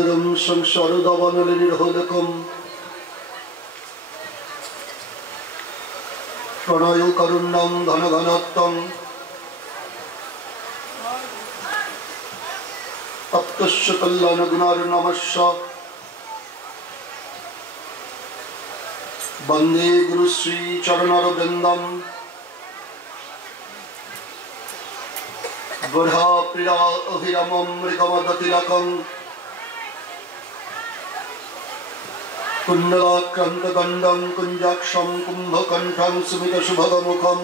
কাতরম সংসারদবনলিনির্হলকম প্রণয় করুণ্যম ঘন ঘনত্বম তপ্তস্য কল্যাণ গুণার্ণবস্য বন্দে গুরুশ্রী চরণারবিন্দম বর্হা প্রিয়া অভিরমম মৃগমদতিলকম কুণ্ডলাক্রান্তগণ্ডম কুঞ্জাক্ষম কুম্ভকণ্ঠং সুমিতশুভগমুখম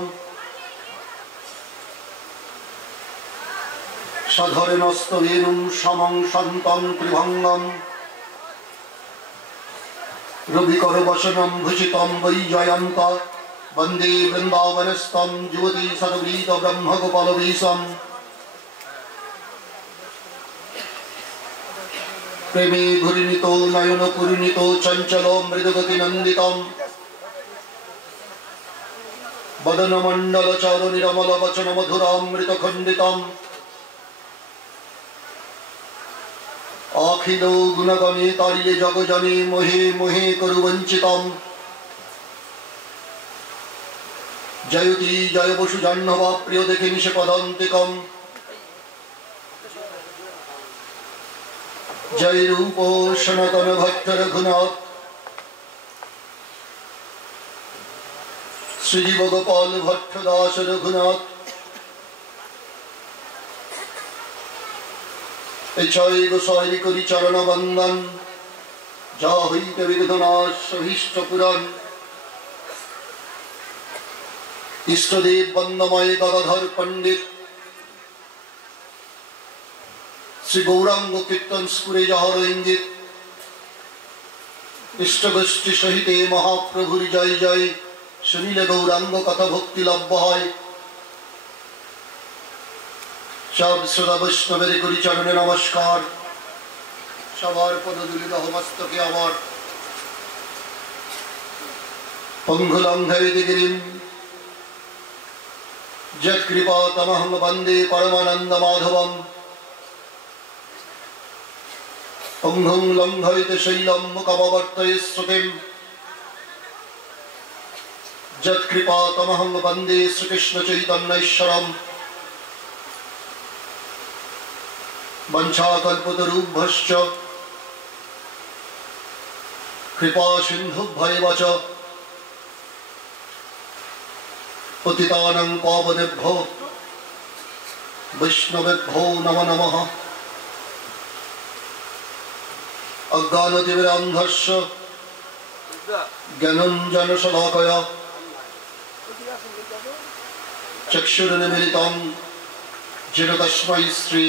সধরেণস্তবেণুং সমং সন্তং ত্রিভঙ্গম রবিকরবসনম ভূষিতম বৈজয়ন্ত বন্দে বৃন্দাবনস্থম যুবতী সদবৃত ব্রহ্মগোপালবেশম প্রেমে ঘূর্ণিত নয়ন পূর্ণিত চঞ্চল মৃদগতিনন্দিতম বদনমণ্ডল চর নিরমল বচন মধুরামৃত খণ্ডিতম অখিল গুণগণে তারিলে জগজনে মোহে মোহে করু বঞ্চিতম জয়তি জয় বসু জাহ্নবা প্রিয় দেখে নিশে পদান্তিকম জয় রূপ সনাতন ভট্ট রঘুনাথ শ্রীজীব গোপাল ভট্ট দাস রঘুনাথ এই ছয় গোসাই করি চরণ বন্দন যা হইতে বিঘ্ননাশ অভীষ্ট পুরাণ ইষ্টদেব বন্দময় গদাধর পণ্ডিত শ্রী গৌরাঙ্গ কীর্তন স্ফুরে যাহর ইঙ্গিত ইষ্টগোষ্ঠী সহিতে মহাপ্রভুর জয় জয় শুনিলে গৌরাঙ্গ কথা ভক্তি লভ্য হয় সব শ্রোতা বৈষ্ণবের করি চরণে নমস্কার সবার পদধূলি মস্তকে আমার পঙ্গুলঙ্ঘয়িত গিরিম যৎকৃপাতমহং বন্দে পরমানন্দ মাধবম পঙ্গুং লঙ্ঘয়িত শৈলম মুখমবর্তয়ে শ্রুতিম যৎকৃপাতমহং বন্দে শ্রীকৃষ্ণ চৈতন্যঈশ্বরম বঞ্ছাকল্পতরুভ্যশ্চ কৃপা সিন্ধুভ্যেব চ পতিতানাং পাবনেভ্যো বৈষ্ণবেভ্যো নমো নমঃ অজ্ঞানতিমিরান্ধস্য জ্ঞানাঞ্জনশলাকয়া চক্ষুरुन्मीलितं येन तस्मै श्री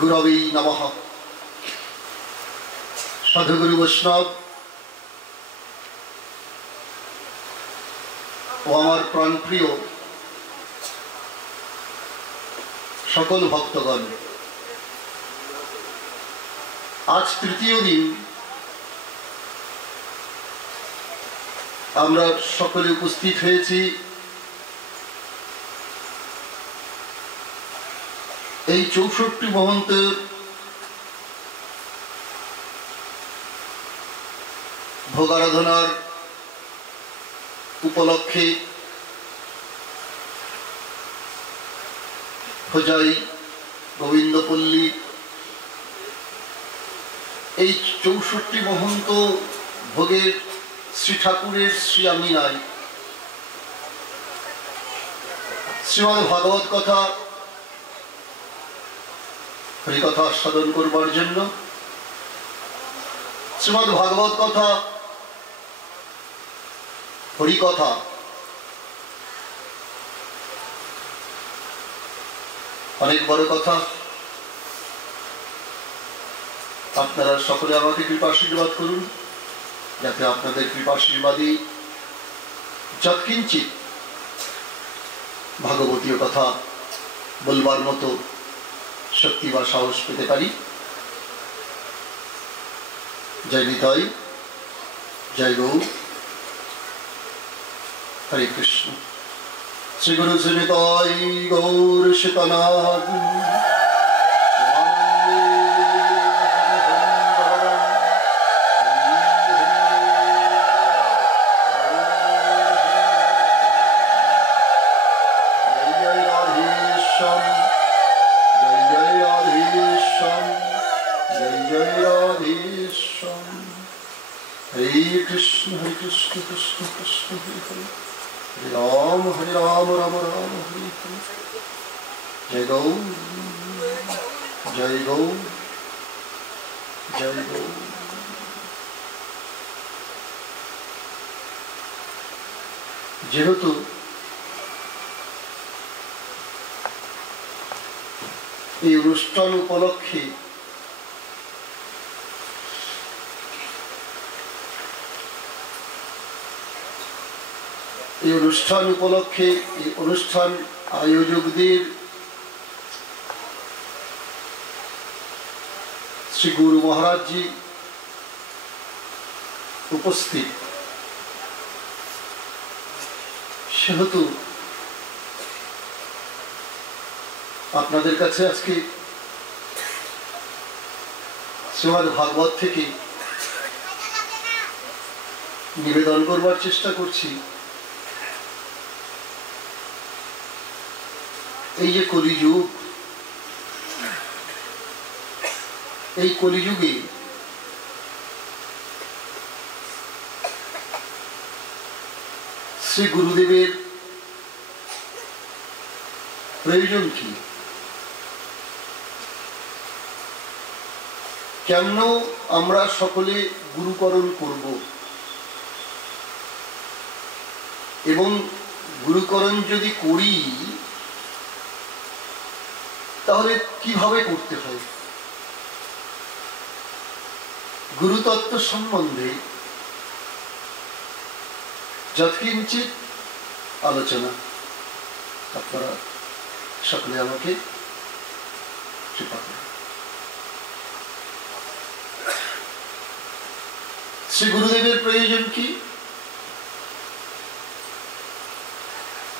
गुरवे नमः। साधुगुरु वैष्णव ও আমার প্রাণপ্রিয় সকল ভক্তগণ, আজ তৃতীয় দিন আমরা সকলে উপস্থিত হয়েছি এই 64 মহন্তের ভোগারাধনার উপলক্ষে হোজাই গোবিন্দপল্লী এই 64 মহন্ত ভোগের শ্রী ঠাকুরের শ্রী আমিনায় শ্রীমদ্ ভাগবত কথা হরিকথা আস্বাদন করবার জন্য শ্রীমদ্ ভাগবত কথা হরিকথা অনেক বড় কথা। আপনারা সকলে আমাকে কৃপা আশীর্বাদ করুন, যাতে আপনাদের কৃপা আশীর্বাদে যৎকিঞ্চিত ভাগবতীয় কথা বলবার মতো শক্তি বা সাহস পেতে পারি। জয় নিতাই, জয় গৌর, হরে কৃষ্ণ। শ্রী গুরু শ্রী নিতাই গৌর সীতানাথ हरे कृष्ण कृष्ण कृष्ण हरे हरे हरे राम राम राम हरे हरे जय गौ जय गौ जय गौ। যেহেতু এই অনুষ্ঠান উপলক্ষে এই অনুষ্ঠান আয়োজকদের শ্রী গুরু মহারাজ জি উপস্থিত, সেহেতু আপনাদের কাছে আজকে শ্রীমদ্ ভাগবত থেকে নিবেদন করবার চেষ্টা করছি। এই যে কলিযুগ, এই কলিযুগে শ্রী গুরুদেবের প্রয়োজন কি, কেন আমরা সকলে গুরুকরণ করব এবং গুরুকরণ যদি করি তাহলে কিভাবে করতে হয়, গুরুতত্ত্ব সম্বন্ধে যৎকিঞ্চিৎ আলোচনা আপনারা সকলে আমাকে কৃপা করুন। শ্রী গুরুদেবের প্রয়োজন কি,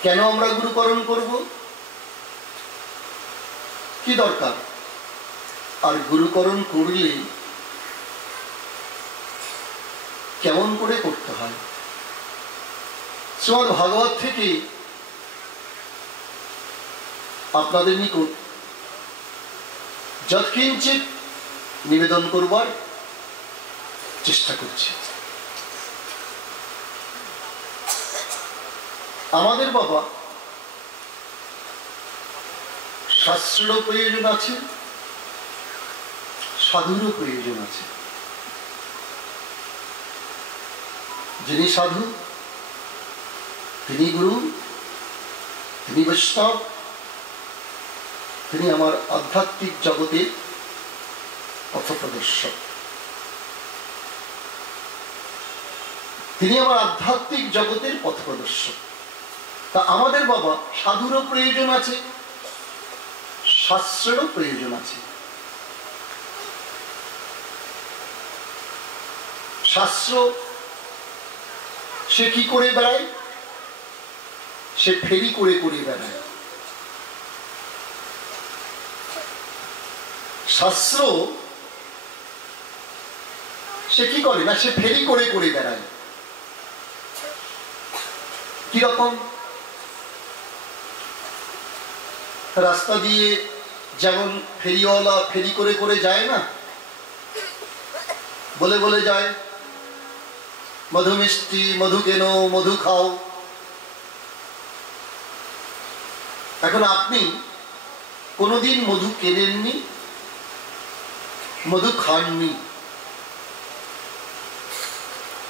কেন আমরা গুরুকরণ করব, কি দরকার, আর গুরুকরণ করলে কেমন করে করতে হয়, শ্রীমদ্ ভাগবত থেকে আপনাদের নিকট যৎকিঞ্চিৎ নিবেদন করবার চেষ্টা করছি। আমাদের বাবা শাস্ত্রেরও প্রয়োজন আছে, সাধুরও প্রয়োজন আছে। যিনি সাধু তিনি গুরু, তিনি বৈষ্ণব, তিনি আমার আধ্যাত্মিক জগতে পথপ্রদর্শক, তিনি আমার আধ্যাত্মিক জগতের পথপ্রদর্শক। তা আমাদের বাবা সাধুরও প্রয়োজন আছে, শাস্ত্রেরও প্রয়োজন আছে। শাস্ত্র সে কি করে বেড়ায়, সে ফেরি করে করে বেড়ায়। শাস্ত্র সে কি করে না, সে ফেরি করে করে বেড়ায়। কিরকম, রাস্তা দিয়ে যেমন ফেরিওয়ালা ফেরি করে করে যায় না, বলে বলে যায় মধু মিষ্টি, মধু কেন, মধু খাও। এখন আপনি কোনোদিন মধু কেনেননি, মধু খাননি,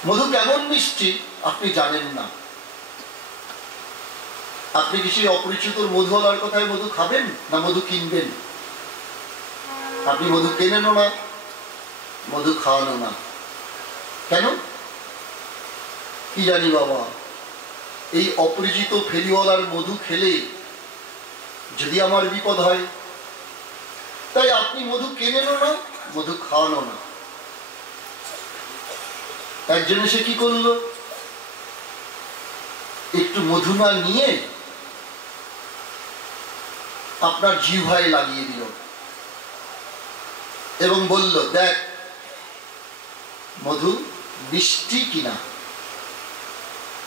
মধু কেমন মিষ্টি আপনি জানেন না। আপনি কি সেই অপরিচিত মধুওয়ালার কথায় মধু খাবেন না মধু কিনবেন? আপনি মধু কেনেনও না, মধু খাওয়ানো না। কেন? কি জানি বাবা, এই অপরিচিত ফেরিওয়ালার মধু খেলে যদি আমার বিপদ হয়, তাই আপনি মধু কেনেনও না, মধু খাওয়ানো না। একজন এসে কি করলো, একটু মধু না নিয়ে আপনার জিহ্বায় লাগিয়ে দিল এবং বলল, দেখ মধু মিষ্টি কিনা।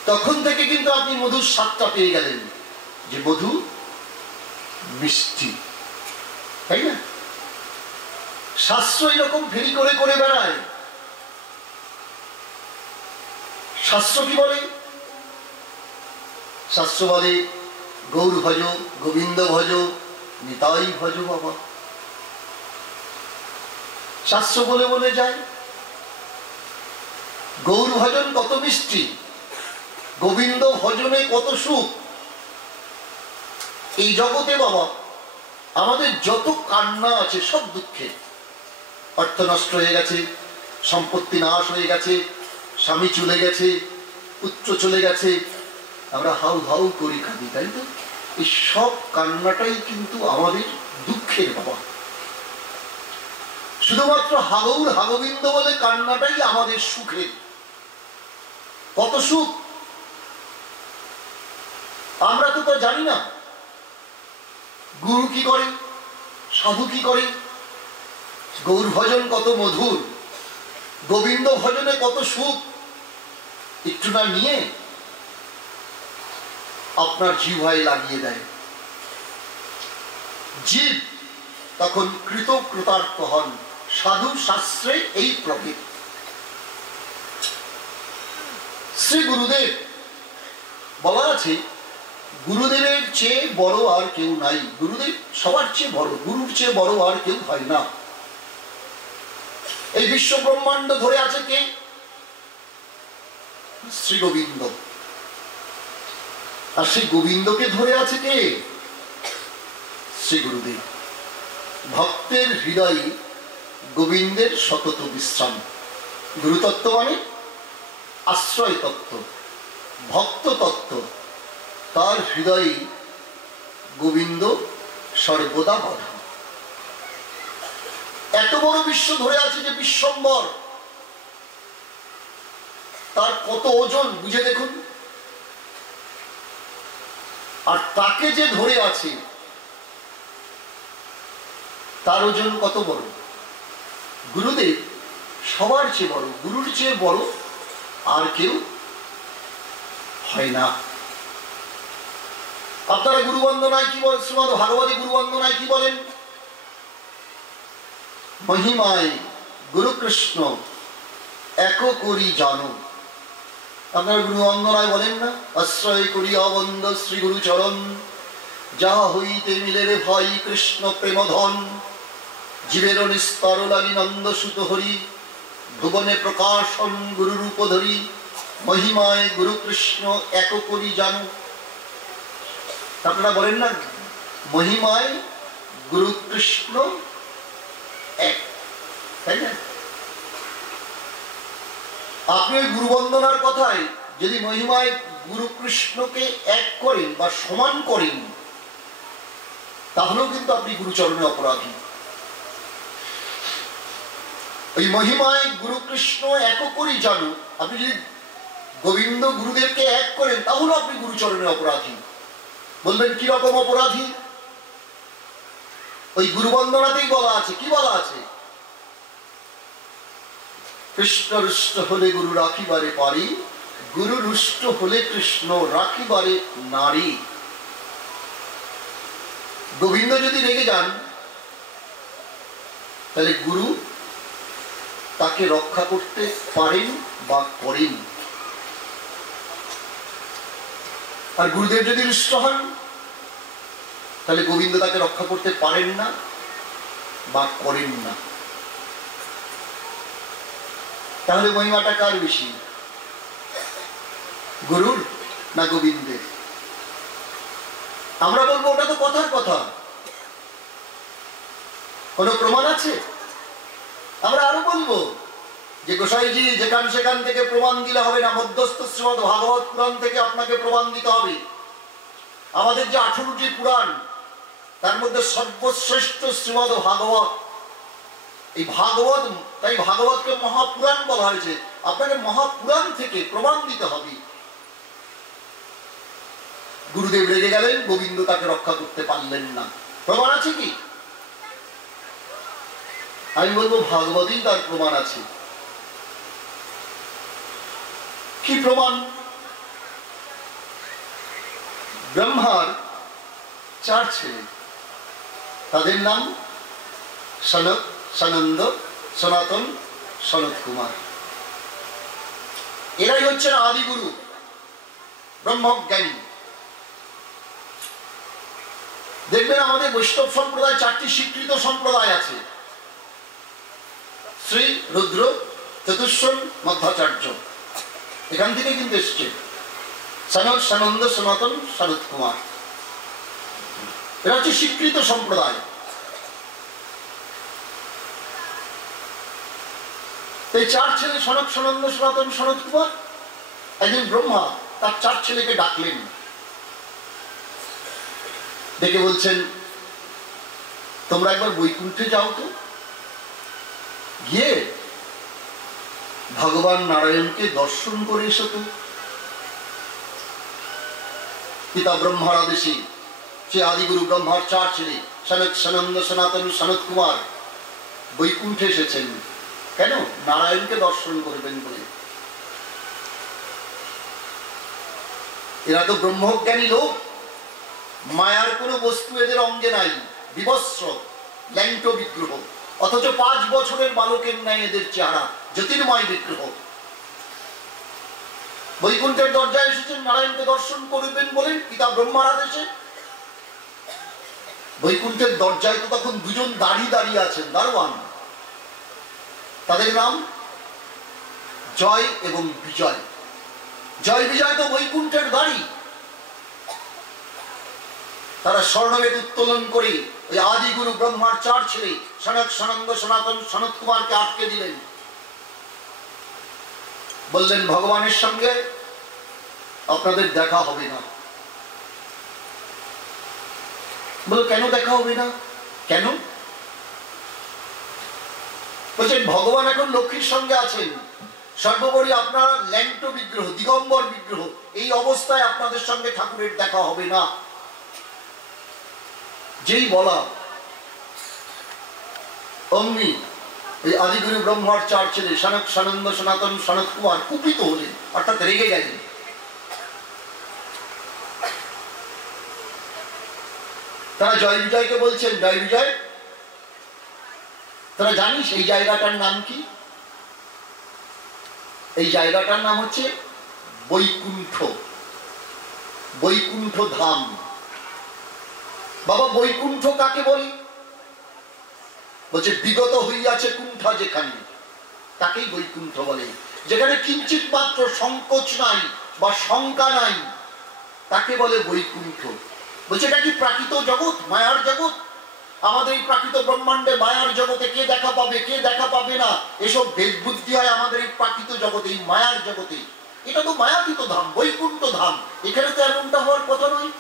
তখন থেকে কিন্তু আপনি মধুর স্বাদটা পেয়ে গেলেন যে মধু মিষ্টি, তাই না? শাস্ত্র এরকম ফেরি করে করে বেড়ায়। শাস্ত্র কি বলে? শাস্ত্র বলে গৌর ভজ, গোবিন্দ ভজ, নিতাই ভজ বাবা। শাস্ত্র বলে বলে যায় গৌর ভজন কত মিষ্টি, গোবিন্দ ভজনে কত সুখ। এই জগতে বাবা আমাদের যত কান্না আছে সব দুঃখে। অর্থ নষ্ট হয়ে গেছে, সম্পত্তি নাশ হয়ে গেছে, স্বামী চলে গেছে, পুত্র চলে গেছে, আমরা হাউ হাউ করি কাঁদি, তাই তো? এই সব কান্নাটাই কিন্তু আমাদের দুঃখের বাবা। শুধুমাত্র হাগৌর হাগোবিন্দ বলে কান্নাটাই আমাদের সুখের। কত সুখ আমরা তো তা জানি না। গুরু কি করে, সাধু কি করে, গৌর ভজন কত মধুর, গোবিন্দ ভজনে কত সুখ, একটু না নিয়ে আপনার জিহ্বায় লাগিয়ে দেয়। জীব তখন কৃতকৃতার্থ হন। সাধু শাস্ত্রে এই প্রভেদ। শ্রী গুরুদেব বলা আছে গুরুদেবের চেয়ে বড় আর কেউ নাই। গুরুদেব সবার চেয়ে বড়, গুরুর চেয়ে বড় আর কেউ হয় না। এই বিশ্ব ব্রহ্মাণ্ড ধরে আছে কে? শ্রী গোবিন্দ। আর সেই গোবিন্দকে ধরে আছে কে? শ্রী গুরুদেব। ভক্তের হৃদয়ে গোবিন্দের সতত বিশ্রাম। গুরুতত্ত্ব মানে আশ্রয় তত্ত্ব, ভক্ত তত্ত্ব। তার হৃদয়ে গোবিন্দ সর্বদা বাধা। এত বড় বিশ্ব ধরে আছে যে বিশ্বম্বর, তার কত ওজন বুঝে দেখুন। আর তাকে যে ধরে আছে তার ওজন কত বড়। গুরুদেব সবার চেয়ে বড়, গুরুর চেয়ে বড় আর কেউ হয় না। আপনারা গুরু বন্দনায় কি বলেন? শ্রীমদ ভাগবতী গুরু বন্দনায় কি বলেন? মহিমায় গুরু কৃষ্ণ এক করি জানো। আপনারা গুরু বন্দনায় বলেন না? আশ্রয় করি অবন্দ শ্রী গুরু চরণ, যাহা হইতে মিলে রে ভাই কৃষ্ণ প্রেমধন। জীবের নিস্তর লাগি নন্দ সুত হরি, ভুবনে প্রকাশন গুরু রূপ ধরি। মহিমায় গুরু কৃষ্ণ এক করি জানো। আপনারা বলেন না মহিমায় গুরু কৃষ্ণ এক, তাই না? আপনি ওই গুরু বন্দনার কথায় যদি মহিমায় গুরু কৃষ্ণকে এক করেন বা সমান করেন, তাহলেও কিন্তু আপনি গুরুচরণে অপরাধী। ওই মহিমায় গুরু কৃষ্ণ এক করি জানো, আপনি যদি গোবিন্দ গুরুদেবকে এক করেন তাহলে আপনি গুরুচরণে অপরাধী। বলবেন কি রকম অপরাধী? ওই গুরু বন্দনাতেই বলা আছে। কি বলা আছে? কৃষ্ণ রুষ্ট হলে গুরু রাখিবারে পারি, গুরু রুষ্ট হলে কৃষ্ণ রাখিবারে নারী। গোবিন্দ যদি রেগে যান তাহলে গুরু তাকে রক্ষা করতে পারেন বা করেন। আর গুরুদেব যদি রুষ্ট হন তাহলে গোবিন্দ তাকে রক্ষা করতে পারেন না বা করেন না। তাহলে মহিমাটা কার বেশি, গুরুর না গোবিন্দের? আমরা বলবো ওটা তো কথার কথা, কোন প্রমাণ আছে? আমরা আরো বলবো যে গোসাইজি যেখান সেখান থেকে প্রমাণ দিলে হবে না, মধ্যস্থ শ্রীমদ ভাগবত পুরাণ থেকে আপনাকে প্রমাণ দিতে হবে। আমাদের যে 18টি পুরাণ, তার মধ্যে সর্বশ্রেষ্ঠ শ্রীমদ ভাগবত। এই ভাগবত, তাই ভাগবতকে মহাপুরাণ বলা হয়েছে। আপনাকে মহাপুরাণ থেকে প্রমাণ দিতে হবে। গুরুদেব রেগে গেলেন, গোবিন্দ তাকে রক্ষা করতে পারলেন না, প্রমাণ আছে কি? আমি বলবো ভাগবতেই তার প্রমাণ আছে। কি প্রমাণ? ব্রহ্মার 4 ছেলে, তাদের নাম সনক, সনন্দ, সনাতন, সনত কুমার। এরাই হচ্ছেন আদিগুরু, ব্রহ্মজ্ঞানী। দেখবেন আমাদের বৈষ্ণব সম্প্রদায় 4টি স্বীকৃত সম্প্রদায় আছে: শ্রী রুদ্র, চতুষ্ষণ, মধ্বাচার্য। এখান থেকে কিন্তু এসছে সনদ, সনন্দ, সনাতন, শরৎ কুমার। এরা হচ্ছে স্বীকৃত সম্প্রদায়। এই 4 ছেলে সনক, সনন্দ, সনাতন, শরৎ কুমার, একদিন ব্রহ্মা তার 4 ছেলেকে ডাকলেন, ডেকে বলছেন, তোমরা একবার বৈকুণ্ঠে যাও তো, গিয়ে ভগবান নারায়ণকে দর্শন করে এসো তো। পিতা ব্রহ্মার আদেশে সে আদিগুরু ব্রহ্মার 4 ছেলে সনক, সনন্দ, সনাতন, শরৎ কুমার বৈকুণ্ঠে এসেছেন। কেন? নারায়ণকে দর্শন করবেন বলে। এরা তো ব্রহ্মজ্ঞানী লোক, মায়ার কোনো বস্তু এদের অঙ্গে নাই, বিবস্ত্র ল্যাংটো বিগ্রহ, অথচ 5 বছরের বালকের ন্যায় এদের চেহারা, জ্যোতির্ময় বিগ্রহ। বৈকুণ্ঠের দরজায় এসেছেন নারায়ণকে দর্শন করবেন বলেন পিতা ব্রহ্মার আদেশে। বৈকুণ্ঠের দরজায় তো তখন 2 জন দাঁড়িয়ে আছেন, দারোয়ান। তাদের নাম জয় এবং বিজয়। জয় বিজয় তো বৈকুণ্ঠের দাঁড়ি। তারা স্বর্ণবেদ উত্তোলন করে ওই আদিগুরু ব্রহ্মার 4 ছেলে সনক, সনন্দ, সনাতন, শরৎ কুমারকে আটকে দিলেন। বললেন, ভগবানের সঙ্গে আপনাদের দেখা হবে না। বলো, কেন দেখা হবে না? কেন? বলছেন, ভগবান এখন লক্ষ্মীর সঙ্গে আছেন, সর্বোপরি আপনার ল্যাংটো বিগ্রহ, দিগম্বর বিগ্রহ, এই অবস্থায় আপনাদের সঙ্গে ঠাকুরের দেখা হবে না। যেই বলা অমনি এই আদিগুরু ব্রহ্মার 4 ছেলে সনক, সনন্দ, সনাতন, শরৎ কুমার কুপিত হলেন, অর্থাৎ রেগে গেলেন। তারা জয় বিজয়কে বলছেন, জয় বিজয়, তোরা জানিস এই জায়গাটার নাম কি? এই জায়গাটার নাম হচ্ছে বৈকুণ্ঠ, বৈকুণ্ঠ ধাম। বাবা, বৈকুণ্ঠ কাকে বলে? বলছে, বিগত হইয়াছে কুণ্ঠা যেখানে, তাকেই বৈকুণ্ঠ বলে। যেখানে কিঞ্চিত মাত্র সংকোচ নাই বা শঙ্কা নাই, তাকে বলে বৈকুণ্ঠ। বলছে, এটা কি প্রাকৃত জগৎ, মায়ার জগৎ? আমাদের এই প্রাকৃত ব্রহ্মাণ্ডে মায়ার জগতে কে দেখা পাবে, কে দেখা পাবে না, এসব ভেদ বুদ্ধি হয় আমাদের এই প্রাকৃত জগতে, এই মায়ার জগতে। এটা তো মায়াতীত ধাম, বৈকুণ্ঠ ধাম। এখানে তো এমনটা হওয়ার কথা নয়।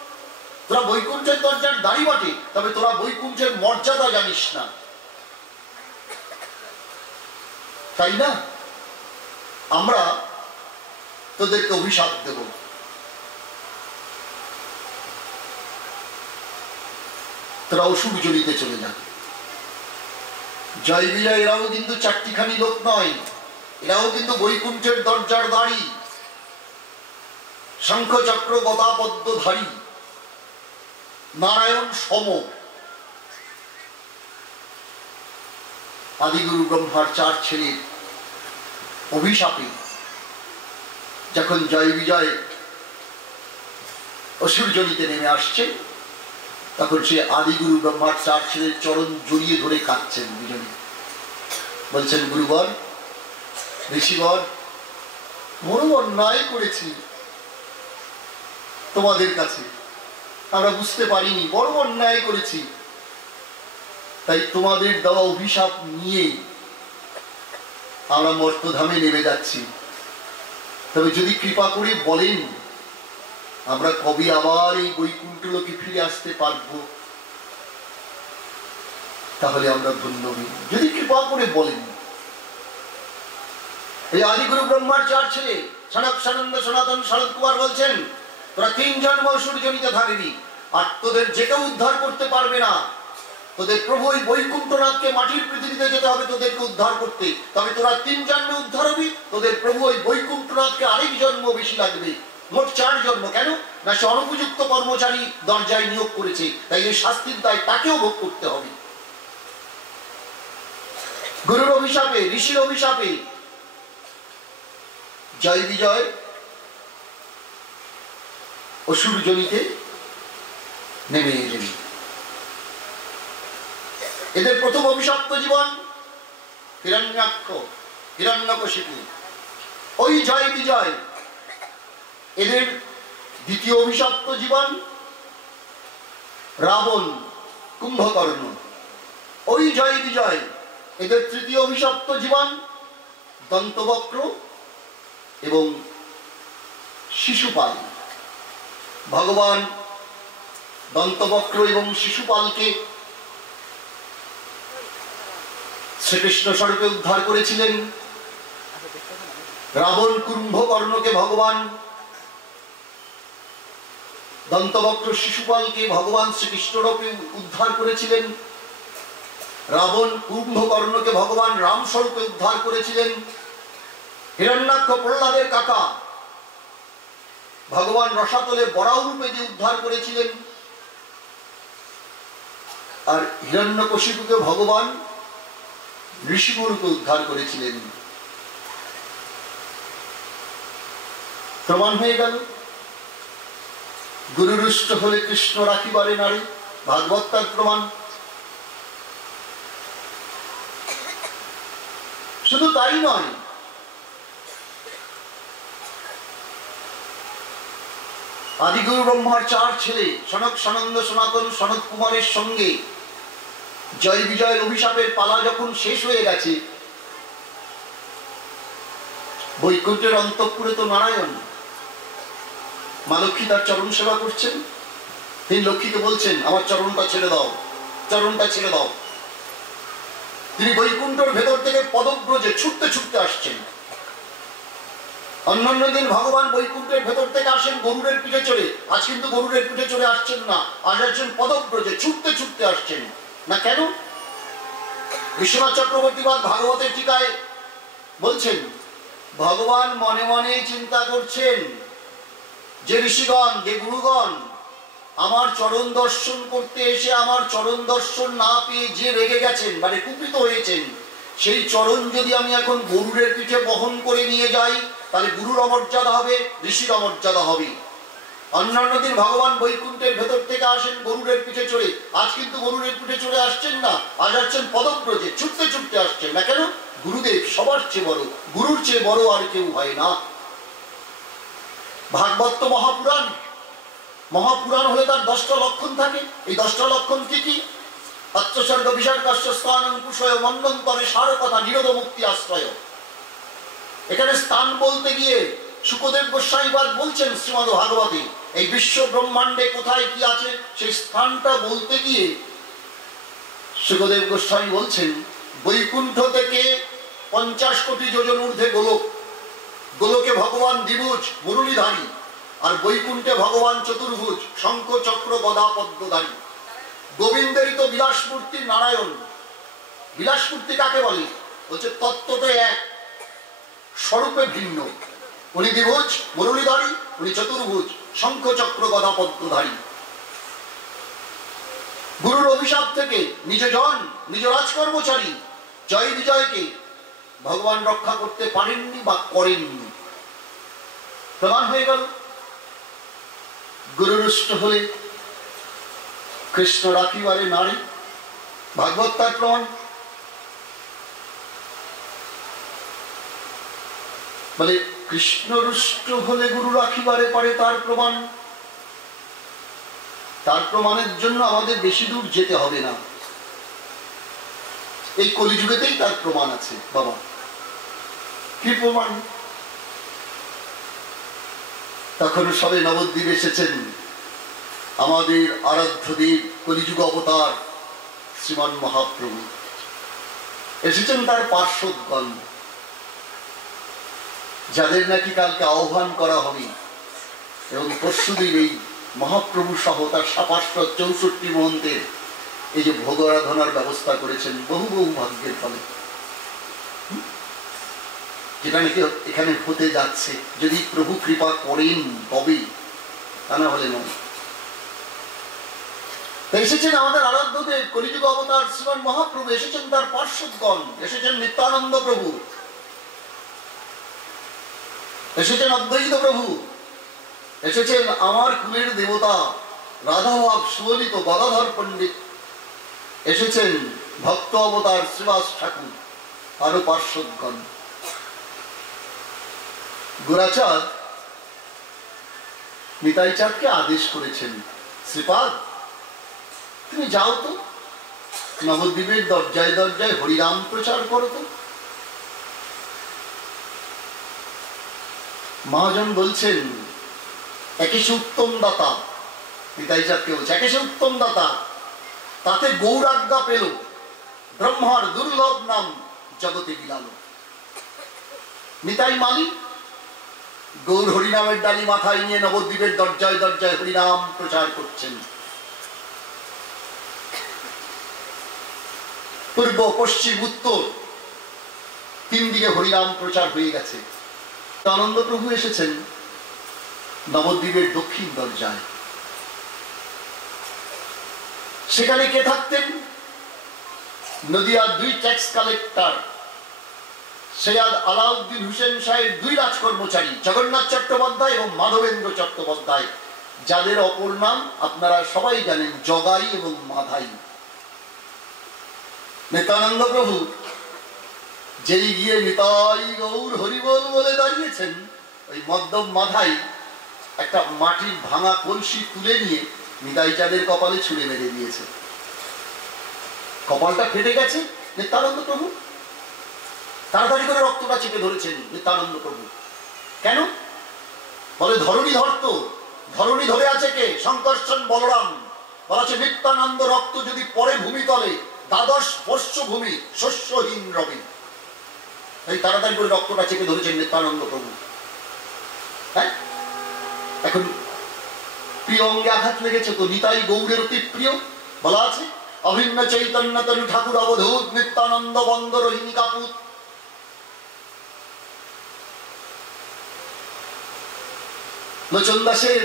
তোরা বৈকুণ্ঠের দরজার দাঁড়ি বাটে, তবে তোরা বৈকুণ্ঠের মর্যাদা জানিস না, তাই না? আমরা তোদেরকে অভিশাপ দেব। তোরা অসুর জড়িতে চলে যা। জয় বিজয় এরাও কিন্তু 4টিখানি লোক নয়, এরাও কিন্তু বৈকুণ্ঠের দরজার দাঁড়ি, শঙ্খ চক্র গদা পদ্মধারী, নারায়ণ সম। আদিগুরু ব্রহ্মার 4 ছেলের অভিশাপে যখন জয় বিজয় অসুর জড়িতে নেমে আসছে, তখন সে আদিগুরু ব্রহ্মার 4 ছেলের চরণ জড়িয়ে ধরে কাঁদছেন দুজনে। বলছেন, গুরুবর, ঋষিবর, বড় অন্যায় করেছি তোমাদের কাছে, আমরা বুঝতে পারিনি, বড় অন্যায় করেছি। তাই তোমাদের দেওয়া অভিশাপ নিয়ে আমরা মর্তধামে নেমে যাচ্ছি। তবে যদি কৃপা করে বলেন, আমরা কবে আবার এই বৈকুণ্ঠ লোকে ফিরে আসতে পারবো, তাহলে আমরা ধন্য হই, যদি কৃপা করে বলেন। এই আদিগুরু ব্রহ্মার 4 ছেলে সনক, সনন্দ, সনাতন, শরৎ কুমার বলছেন, তোরা 3 জন্ম অসুর জনিতে থাকবি, আর তোদের যে কেউ উদ্ধার করতে পারবে না। তোদের প্রভু ওই বৈকুণ্ঠনাথকে মাটির পৃথিবীতে যেতে হবে তোদেরকে উদ্ধার করতে, তবে তোরা 3 জন্মে উদ্ধার হবি। তোদের প্রভু ওই বৈকুণ্ঠনাথকে আরেক জন্ম বেশি লাগবে, মোট 4 জন্ম। কেন না, সে অনুপযুক্ত কর্মচারী দরজায় নিয়োগ করেছে, তাই এই শাস্তির দায় তাকেও ভোগ করতে হবে। গুরুর অভিশাপে, ঋষির অভিশাপে জয় বিজয় অসুরজনিতে নেমে এলেন। এদের প্রথম অভিশপ্ত জীবন হিরণ্যাক্ষ, হিরণ্যকশিপু, ওই জয় বিজয়। এদের দ্বিতীয় অভিশপ্ত জীবন রাবণ, কুম্ভকর্ণ, ওই জয় বিজয়। এদের তৃতীয় অভিশপ্ত জীবন দন্তবক্র এবং শিশুপাল। ভগবান দন্তবক্র এবং শিশুপালকে শ্রীকৃষ্ণ স্বরূপে উদ্ধার করেছিলেন। রাবণ কুম্ভকর্ণকে ভগবান, দন্তবক্র শিশুপালকে ভগবান শ্রীকৃষ্ণ রূপে উদ্ধার করেছিলেন। রাবণ কুম্ভকর্ণকে ভগবান রাম স্বরূপে উদ্ধার করেছিলেন। হিরণ্যাক্ষ প্রহ্লাদের কাকা ভগবান রসাতলে বরাহ রূপে যে উদ্ধার করেছিলেন, আর হিরণ্যকশিপুকে ভগবান ঋষিগুরুকে উদ্ধার করেছিলেন। প্রমাণ হয়ে গেল গুরুরুষ্ট হলে কৃষ্ণ রাখিবারে নারী। ভাগবত তার প্রমাণ। শুধু তাই নয়, আদিগুরু ব্রহ্মার 4 ছেলে সনক, সনন্দ, সনাতন, সনত কুমারের সঙ্গে জয় বিজয়ের অভিশাপের পালা যখন শেষ হয়ে গেছে, বৈকুণ্ঠের অন্তঃপুরে তো নারায়ণ, মা লক্ষ্মী তার চরণ সেবা করছেন। তিনি লক্ষ্মীকে বলছেন, আমার চরণটা ছেড়ে দাও, চরণটা ছেড়ে দাও। তিনি বৈকুণ্ঠের ভেতর থেকে পদব্রজে ছুটতে ছুটতে আসছেন। অন্যান্য দিন ভগবান বৈকুণ্ঠের ভেতর থেকে আসেন গরুড়ের পিঠে চড়ে, আজ কিন্তু গরুড়ের পিঠে চড়ে আসছেন না, আজ আসছেন পদব্রজে, ছুটতে ছুটতে আসছেন। না কেন? বিশ্বনাথ চক্রবর্তীবাদ ভাগবতের টিকায় বলছেন, ভগবান মনে মনে চিন্তা করছেন যে ঋষিগণ, যে গুরুগণ আমার চরণ দর্শন করতে এসে আমার চরণ দর্শন না পেয়ে যে রেগে গেছেন, মানে কুপিত হয়েছেন, সেই চরণ যদি আমি এখন গরুড়ের পিঠে বহন করে নিয়ে যাই, তাহলে গুরুর অমর্যাদা হবে, ঋষির অমর্যাদা হবে। অন্যান্য দিন ভগবান বৈকুণ্ঠের ভেতর থেকে আসেন গরুড়ের পিঠে চড়ে, আজ কিন্তু গরুড়ের পিঠে চড়ে আসছেন না, আজ আসছেন পদব্রজে, ছুটতে ছুটতে আসছেন। না কেন? গুরুদেব সবার চেয়ে বড়, গুরুর চেয়ে বড় আর কেউ হয় না। ভাগবত তো মহাপুরাণ, মহাপুরাণ হলে তার 10টা লক্ষণ থাকে। এই 10টা লক্ষণ কি কি? আত্মসর্গ বিসর্গস্য স্থানং কুশয় মন্বন্তরে সার কথা নিরোধ মুক্তি আশ্রয়। এখানে স্থান বলতে গিয়ে শুকদেব গোস্বামীপাদ বলছেন শ্রীমদ্ ভাগবতে, এই বিশ্ব ব্রহ্মাণ্ডে কোথায় কি আছে সেই স্থানটা বলতে গিয়ে শুকদেব গোস্বামী বলছেন, বৈকুণ্ঠ থেকে 50 কোটি যোজন ঊর্ধ্বে গোলক, গোলকে ভগবান দ্বিভুজ মুরলীধারী, আর বৈকুণ্ঠে ভগবান চতুর্ভুজ শঙ্খ চক্র গদা পদ্মধারী। গোবিন্দেরই তো বিলাসমূর্তি নারায়ণ। বিলাসমূর্তি কাকে বলে? বলছে তত্ত্বতে এক, স্বরূপে ভিন্ন। উনি দ্বিভুজ মুরলীধারী, উনি চতুর্ভুজ শঙ্খ চক্র গদা পদ্মধারী। গুরুর অভিশাপ থেকে নিজ জন, নিজ রাজকর্মচারী জয় বিজয়কে ভগবান রক্ষা করতে পারেননি বা করেননি। প্রমাণ হয়ে গেল গুরুরুষ্ট হলে কৃষ্ণ রাখিবারে নারী। ভাগবত তার প্রমাণ। বলে কৃষ্ণ রুষ্ট হলে গুরু রাখিবারে পারে, তার প্রমাণ। তার প্রমাণের জন্য আমাদের বেশি দূর যেতে হবে না, এই কলিযুগেতেই তার প্রমাণ আছে। বাবা কি প্রমাণ? তখন সবে নবদ্বীপ এসেছেন আমাদের আরাধ্য দেব কলিযুগ অবতার শ্রীমান মহাপ্রভু। এসেছেন তার পার্শ্বদগণ, যাদের নাকি কালকে আহ্বান করা হবে, এবং পরশুদিন এই মহাপ্রভু সহ তার 564 মহন্তের এই যে ভোগ আরাধনার ব্যবস্থা করেছেন বহু বহু ভাগ্যের ফলে, যেটা নাকি এখানে হতে যাচ্ছে। যদি প্রভু কৃপা করেন তবেই, তা না হলে নয়। এসেছেন আমাদের আরাধ্যদেব কলিযুগ অবতার শ্রীমান মহাপ্রভু, এসেছেন তার পার্শ্বদগণ, এসেছেন নিত্যানন্দ প্রভু। এসেছেন অদ্বৈত প্রভু, এসেছেন আমার কুলের দেবতা রাধাভাব সুবলিত গদাধর পণ্ডিত, এসেছেন ভক্ত অবতার শ্রীবাস ঠাকুর, আরো পার্শ্বদগণ। গোরাচাঁদ নিতাই চাঁদকে আদেশ করেছেন, শ্রীপাদ তুমি যাও তো, নবদ্বীপের দরজায় দরজায় হরিনাম প্রচার করো তো। মহাজন বলছেন, একে সে উত্তম দাতা, নিতাই চাঁদকে বলছে একে সে উত্তম দাতা, তাতে গৌরাজ্ঞা পেল, ব্রহ্মার দুর্লভ নাম জগতে বিলাল। নিতাই মালিক গৌর হরিনামের ডালি মাথায় নিয়ে নবদ্বীপের দরজায় দরজায় হরিনাম প্রচার করছেন। পূর্ব পশ্চিম উত্তর তিন দিকে হরিনাম প্রচার হয়ে গেছে। আনন্দ প্রভু এসেছেন নবদ্বীপের দক্ষিণ দরজায়। সেখানে কে থাকতেন? নদিয়ার দুই ট্যাক্স কালেক্টর সৈয়দ আলাউদ্দিন হুসেন সাহেব, দুই রাজকর্মচারী, জগন্নাথ চট্টোপাধ্যায় এবং মাধবেন্দ্র চট্টোপাধ্যায়, যাদের অপর নাম আপনারা সবাই জানেন, জগাই এবং মাধাই। নিত্যানন্দ প্রভু যেই গিয়ে নিতাই গৌর হরিবল বলে দাঁড়িয়েছেন, ওই মদ্যপ মাধাই একটা মাটির ভাঙা কলসি তুলে নিয়ে নিতাই চাঁদের কপালে ছুঁড়ে মেরে দিয়েছে। কপালটা ফেটে গেছে। নিত্যানন্দ প্রভু তাড়াতাড়ি করে রক্তটা চেপে ধরেছেন। নিত্যানন্দ প্রভু কেন? বলে ধরণী ধরত, ধরণী ধরে আছে কে? শঙ্কর্ষণ বলরাম। বলা আছে নিত্যানন্দ রক্ত যদি পড়ে ভূমিতলে, দ্বাদশ বর্ষ ভূমি শস্যহীন রবি। তাই তাড়াতাড়ি করে রক্তটা চেপে ধরেছেন নিত্যানন্দ প্রভু। হ্যাঁ, এখন প্রিয় অঙ্গে আঘাত লেগেছে তো, নিতাই গৌরের অতি প্রিয়। বলা আছে অভিন্ন চৈতন্য তনু ঠাকুর অবধূত, নিত্যানন্দ বন্দ রোহিণী কাপুর। লোচন দাসের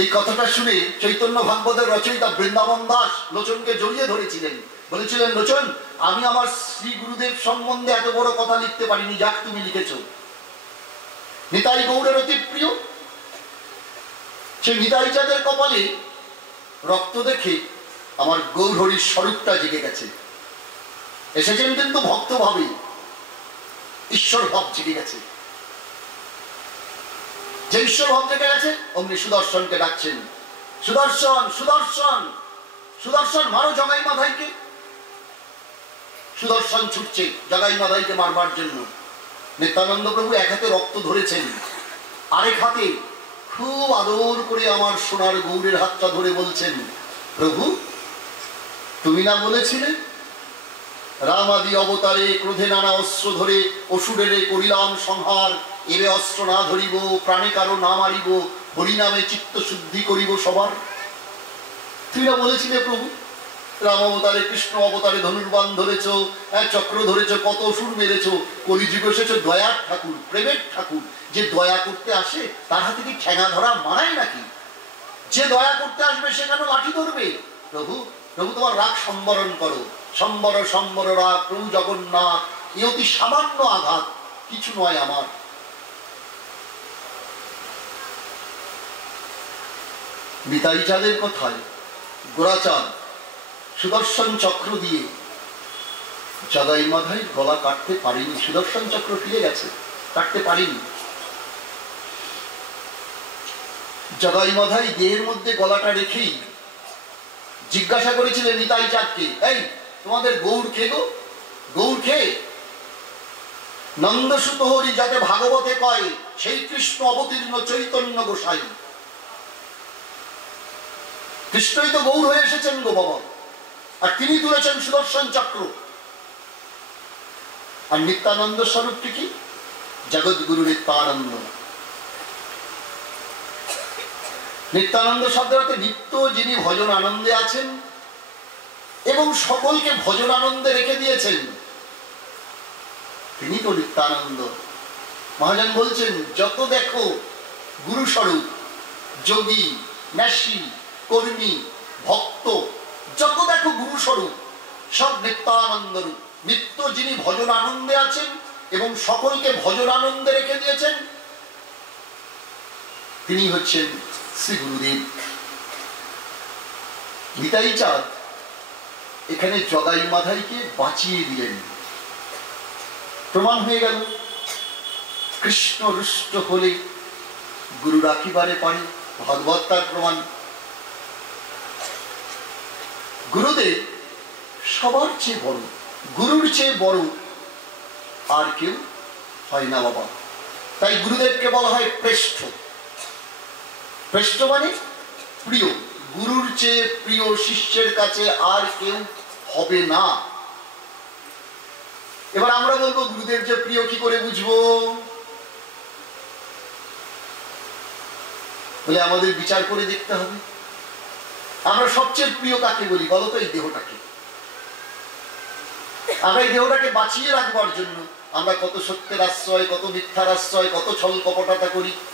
এই কথাটা শুনে চৈতন্য ভাগবতের রচয়িতা বৃন্দাবন দাস লোচনকে জড়িয়ে ধরেছিলেন, বলেছিলেন, লোচন আমি আমার শ্রী গুরুদেব সম্বন্ধে এত বড় কথা লিখতে পারিনি, যাক তুমি লিখেছ। নিতাই গৌরের অতি প্রিয়। সে নিতাই চাঁদের কপালে রক্ত দেখে আমার গৌর হরির স্বরূপটা জেগে গেছে। এসেছেন কিন্তু ভক্ত ভাবে, ঈশ্বর ভাব জেগে গেছে। যে ঈশ্বর ভাব জেগে গেছে, অমনি সুদর্শনকে ডাকছেন, সুদর্শন সুদর্শন সুদর্শন মারো জগাই মাধাইকে। সুদর্শন ছুটছে জগাই মাধাইকে মারবার জন্য। নিত্যানন্দ প্রভু এক হাতে রক্ত ধরেছেন, আরেক হাতে খুব আদর করে আমার সোনার গৌরের হাতটা ধরে বলছেন, প্রভু তুমি না বলেছিলে রাম আদি অবতারে ক্রোধে নানা অস্ত্র ধরে অসুরেরে করিলাম সংহার, এবে অস্ত্র না ধরিব, প্রাণে কারো না মারিব, হরিনামে চিত্ত শুদ্ধি করিব সবার। তুমি না বলেছিলে প্রভু রাম অবতারে কৃষ্ণ অবতারে ধনুর্বাণ ধরেছ, চক্র ধরেছ, কত অসুর মেরেছ, কলিযুগ এসেছ দয়ার ঠাকুর, প্রেমের ঠাকুর। যে দয়া করতে আসে তার হাতে কি ঠেঙা ধরা মানায় নাকি? যে দয়া করতে আসবে সে কেন লাঠি ধরবে? প্রভু প্রভু তোমার রাগ সম্বরণ করো, সম্বর সম্বর রাগ প্রভু জগন্নাথ। এ অতি সামান্য আঘাত, কিছু নয় আমার। নিতাই চাঁদের কথায় গোরাচাঁদ সুদর্শন চক্র দিয়ে জগাই মাধাই গলা কাটতে পারেনি। সুদর্শন চক্র ফিরে গেছে, কাটতে পারেনি। জগাই মাধাই দেহের মধ্যে গলাটা রেখেই জিজ্ঞাসা করেছিলেন নিতাই চাঁদকে, এই তোমাদের গৌর কে গো? গৌর কে? নন্দসুত হরি, যাতে ভাগবতে কয় সেই কৃষ্ণ অবতীর্ণ চৈতন্য গোসাই। কৃষ্ণই তো গৌর হয়ে এসেছেন গো বাবা, আর তিনি তুলেছেন সুদর্শন চক্র। আর নিত্যানন্দ স্বরূপটি কি? জগৎগুরু নিত্যানন্দ। নিত্যানন্দ শব্দটাতে নিত্য, যিনি ভজন আনন্দে আছেন এবং সকলকে ভজন আনন্দে রেখে দিয়েছেন, তিনি তো নিত্যানন্দ। মহাজন বলছেন যত দেখো গুরু স্বরূপ, যোগী, ন্যাসী, কর্মী, ভক্ত, যত দেখো গুরু স্বরূপ, সব নিত্যানন্দ রূপ। নিত্য যিনি ভজন আনন্দে আছেন এবং সকলকে ভজনানন্দে রেখে দিয়েছেন তিনি হচ্ছেন শ্রী গুরুদেব। নিতাই চাঁদ এখানে জগাই মাধাইকে বাঁচিয়ে দিলেন। প্রমাণ হয়ে গেল কৃষ্ণ রুষ্ট হলে গুরু রাখিবারে পারে, ভাগবত তার প্রমাণ। গুরুদেব সবার চেয়ে বড়, গুরুর চেয়ে বড় আর কেউ হয় না বাবা। তাই গুরুদেবকে বলা হয় প্রেষ্ঠ। প্রেষ্ঠ মানে প্রিয়, গুরুর চেয়ে প্রিয় শিষ্যের কাছে আর কেউ হবে না। এবার আমরা বলবো গুরুদেব যে প্রিয় কি করে বুঝবো? বলে আমাদের বিচার করে দেখতে হবে আমরা সবচেয়ে প্রিয় কাকে বলি বলো তো? এই দেহটাকে। আমরা এই দেহটাকে বাঁচিয়ে রাখবার জন্য আমরা কত সত্যের আশ্রয়, কত মিথ্যার আশ্রয়, কত ছল কপটতা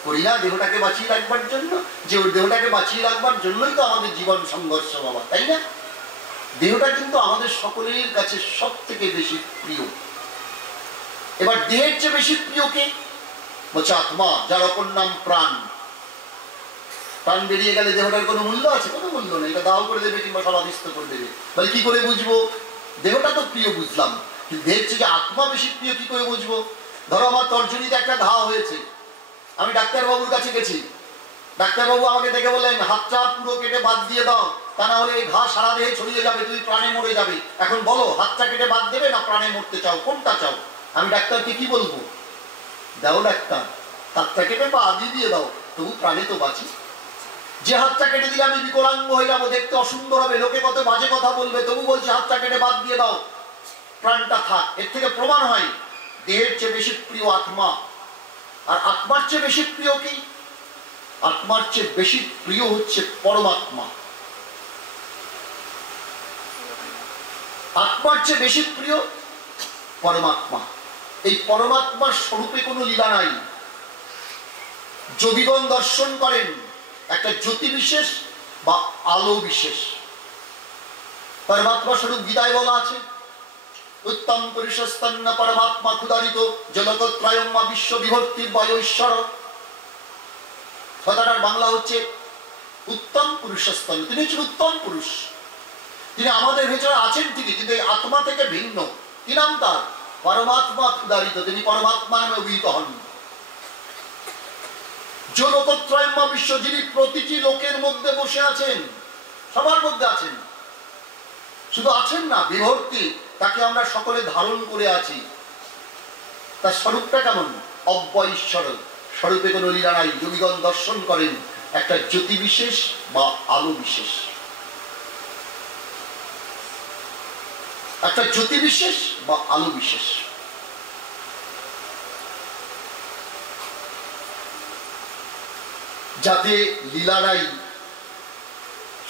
করি না দেহটাকে বাঁচিয়ে রাখবার জন্য। যে ওই দেহটাকে বাঁচিয়ে রাখবার জন্যই তো আমাদের জীবন সংঘর্ষ বাবা, তাই না? দেহটা কিন্তু আমাদের সকলের কাছে সব থেকে বেশি প্রিয়। এবার দেহের চেয়ে বেশি প্রিয় কে? বলছে আত্মা, যার অপর নাম প্রাণ। প্রাণ বেরিয়ে গেলে দেহটার কোনো মূল্য আছে? কোনো মূল্য নেই। এটা দাও করে দেবে কিংবা সমাধিস্থ করে দেবে। বলে কি করে বুঝবো? দেহটা তো প্রিয় বুঝলাম, কিন্তু দেহের থেকে আত্মা বেশি প্রিয় কি করে বুঝবো? ধরো আমার তর্জনীতে একটা ঘা হয়েছে, আমি ডাক্তারবাবুর কাছে গেছি, ডাক্তারবাবু আমাকে দেখে বললেন হাতটা পুরো কেটে বাদ দিয়ে দাও, তা না হলে এই ঘা সারা দেহে ছড়িয়ে যাবে, তুমি প্রাণে মরে যাবে। এখন বলো হাতটা কেটে বাদ দেবে না প্রাণে মরতে চাও, কোনটা চাও? আমি ডাক্তারকে কি বলবো? দাও ডাক্তার হাতটা কেটে বাদ দিয়ে দাও, তবু প্রাণে তো বাঁচি। যে হাতটা কেটে দিলে আমি বিকলাঙ্গ হয়ে যাবো, দেখতে অসুন্দর হবে, লোকে কত বাজে কথা বলবে, তবু বলছি হাতটা কেটে বাদ দিয়ে দাও, প্রাণটা থাক। এর থেকে প্রমাণ হয় দেহের চেয়ে বেশি প্রিয় আত্মা। আর আত্মার চেয়ে বেশি প্রিয় কি? আত্মার চেয়ে বেশি প্রিয় হচ্ছে পরমাত্মা। আত্মার চেয়ে বেশি প্রিয় পরমাত্মা। এই পরমাত্মার স্বরূপে কোনো লীলা নাই। যোগীগণ দর্শন করেন একটা জ্যোতি বিশেষ বা আলো বিশেষ। পরমাত্মা স্বরূপ গীতায় বলা আছে, উত্তম পুরুষস্তন্য পরমাত্মা ক্ষুধারিত জগৎত্রয়ম্মা বিশ্ব বিভক্তির বয় ঈশ্বর। কথাটার বাংলা হচ্ছে উত্তম পুরুষস্তন্য, তিনি হচ্ছেন উত্তম পুরুষ। তিনি আমাদের ভেতরে আছেন ঠিকই, কিন্তু এই আত্মা থেকে ভিন্ন। কি নাম তার? পরমাত্মা ক্ষুধারিত, তিনি পরমাত্মা নামে অভিহিত হন। জগৎত্রয়ম্মা বিশ্ব, যিনি প্রতিটি লোকের মধ্যে বসে আছেন, সবার মধ্যে আছেন। শুধু আছেন না, বিভক্তি, তাকে আমরা সকলে ধারণ করে আছি। তার স্বরূপটা কেমন? অব্যয় ঈশ্বর, স্বরূপে কোনো লীলা নাই। যোগীগণ দর্শন করেন একটা জ্যোতি বিশেষ বা আলো বিশেষ। একটা জ্যোতি বিশেষ বা আলো বিশেষ। যাতে লীলা নাই,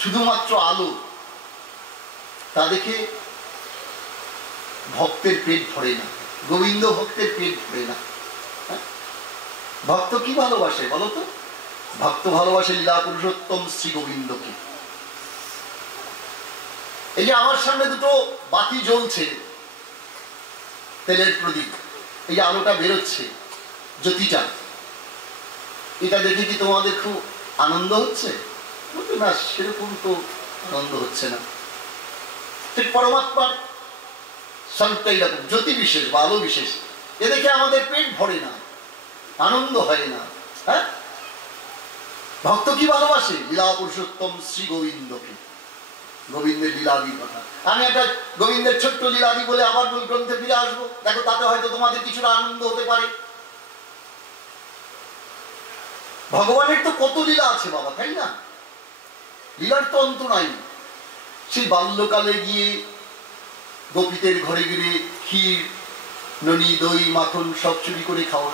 শুধুমাত্র আলো, তা দেখে ভক্তের পেট ভরে না। গোবিন্দ ভক্তের পেট ভরে না। ভক্ত কি ভালোবাসে বলতো? ভক্ত ভালোবাসে লীলা পুরুষোত্তম শ্রী গোবিন্দকে। এই যে আমার সামনে দুটো বাতি জ্বলছে, তেলের প্রদীপ, এই যে আলোটা বেরোচ্ছে, জ্যোতিটা, এটা দেখে কি তোমাদের খুব আনন্দ হচ্ছে? না, সেরকম তো আনন্দ হচ্ছে না। ঠিক পরমাত্মার স্বরূপটা এইরকম, জ্যোতি বিশেষ বা আলো বিশেষ। এ দেখে আমাদের পেট ভরে না, আনন্দ হয় না। হ্যাঁ, ভক্ত কি ভালোবাসে? লীলা পুরুষোত্তম শ্রী গোবিন্দকে, গোবিন্দের লীলাদির কথা। আমি একটা গোবিন্দের ছোট্ট লীলাদি বলে আবার মূল গ্রন্থে ফিরে আসবো, দেখো তাতে হয়তো তোমাদের কিছুটা আনন্দ হতে পারে। ভগবানের তো কত লীলা আছে বাবা, তাই না? লীলার তো অন্ত নাই। সেই বাল্যকালে গিয়ে গোপীদের ঘরে গিয়ে ক্ষীর, ননি, দই, মাখন সব চুরি করে খাওয়া।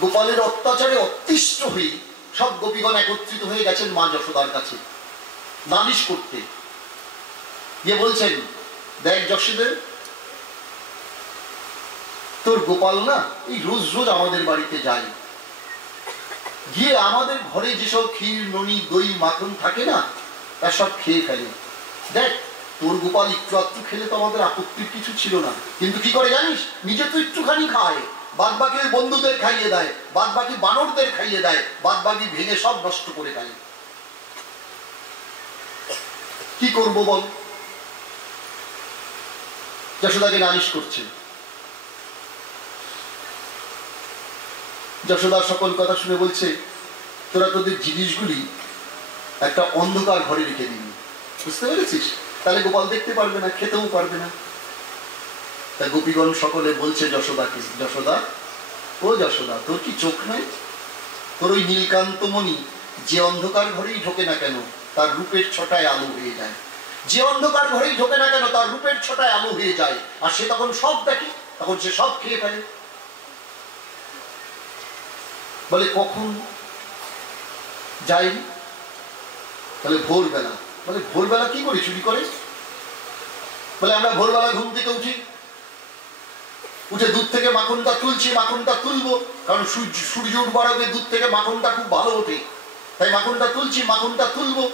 গোপালের অত্যাচারে অতিষ্ঠ হয়ে সব গোপীগণ একত্রিত হয়ে গেছেন মা যশোদার কাছে নালিশ করতে। গিয়ে বলছেন, দেখ যশোদা, তোর গোপাল না এই রোজ রোজ আমাদের বাড়িতে যায়, গিয়ে আমাদের ঘরে যেসব ক্ষীর, ননি, দই, মাখন থাকে না, তা সব খেয়ে ফেলে। দেখ তোর গোপাল একটু আধটু খেলে তো আমাদের আপত্তির কিছু ছিল না, কিন্তু কি করে জানিস, নিজে তো একটুখানি খায়, বাদ বাকি বন্ধুদের খাইয়ে দেয়, বাদ বাকি বানরদের খাইয়ে দেয়, বাদ বাকি ভেঙে সব নষ্ট করে খায়। কি করবো বল? যশোদাকে নালিশ করছে। যশোদা সকল কথা শুনে বলছে, তোরা তোদের জিনিসগুলি একটা অন্ধকার ঘরে রেখে দিবি, বুঝতে পেরেছিস? তাহলে গোপাল দেখতে পারবে না, খেতেও পারবে না। তা গোপীগণ সকলে বলছে যশোদাকে, যশোদা, ও যশোদা, তোর কি চোখ নাই? তোর ওই নীলকান্তমণি যে অন্ধকার ঘরেই ঢোকে না কেন তার রূপের ছটায় আলো হয়ে যায়, যে অন্ধকার ঘরেই ঢোকে না কেন তার রূপের ছটায় আলো হয়ে যায়, আর সে তখন সব দেখে, তখন সে সব খেয়ে ফেলে। বলে কখন যায়নি? তাহলে ভোরবেলা। বলে ভোরবেলা কি করে চুরি করে? বলে আমরা ভোরবেলা ঘুম থেকে উঠি, উঠে দুধ থেকে মাখনটা তুলছি, মাখনটা তুলবো, কারণ সূর্য উঠবার আগে দুধ থেকে মাখনটা খুব ভালো ওঠে, তাই মাখনটা তুলছি, মাখনটা তুলবো।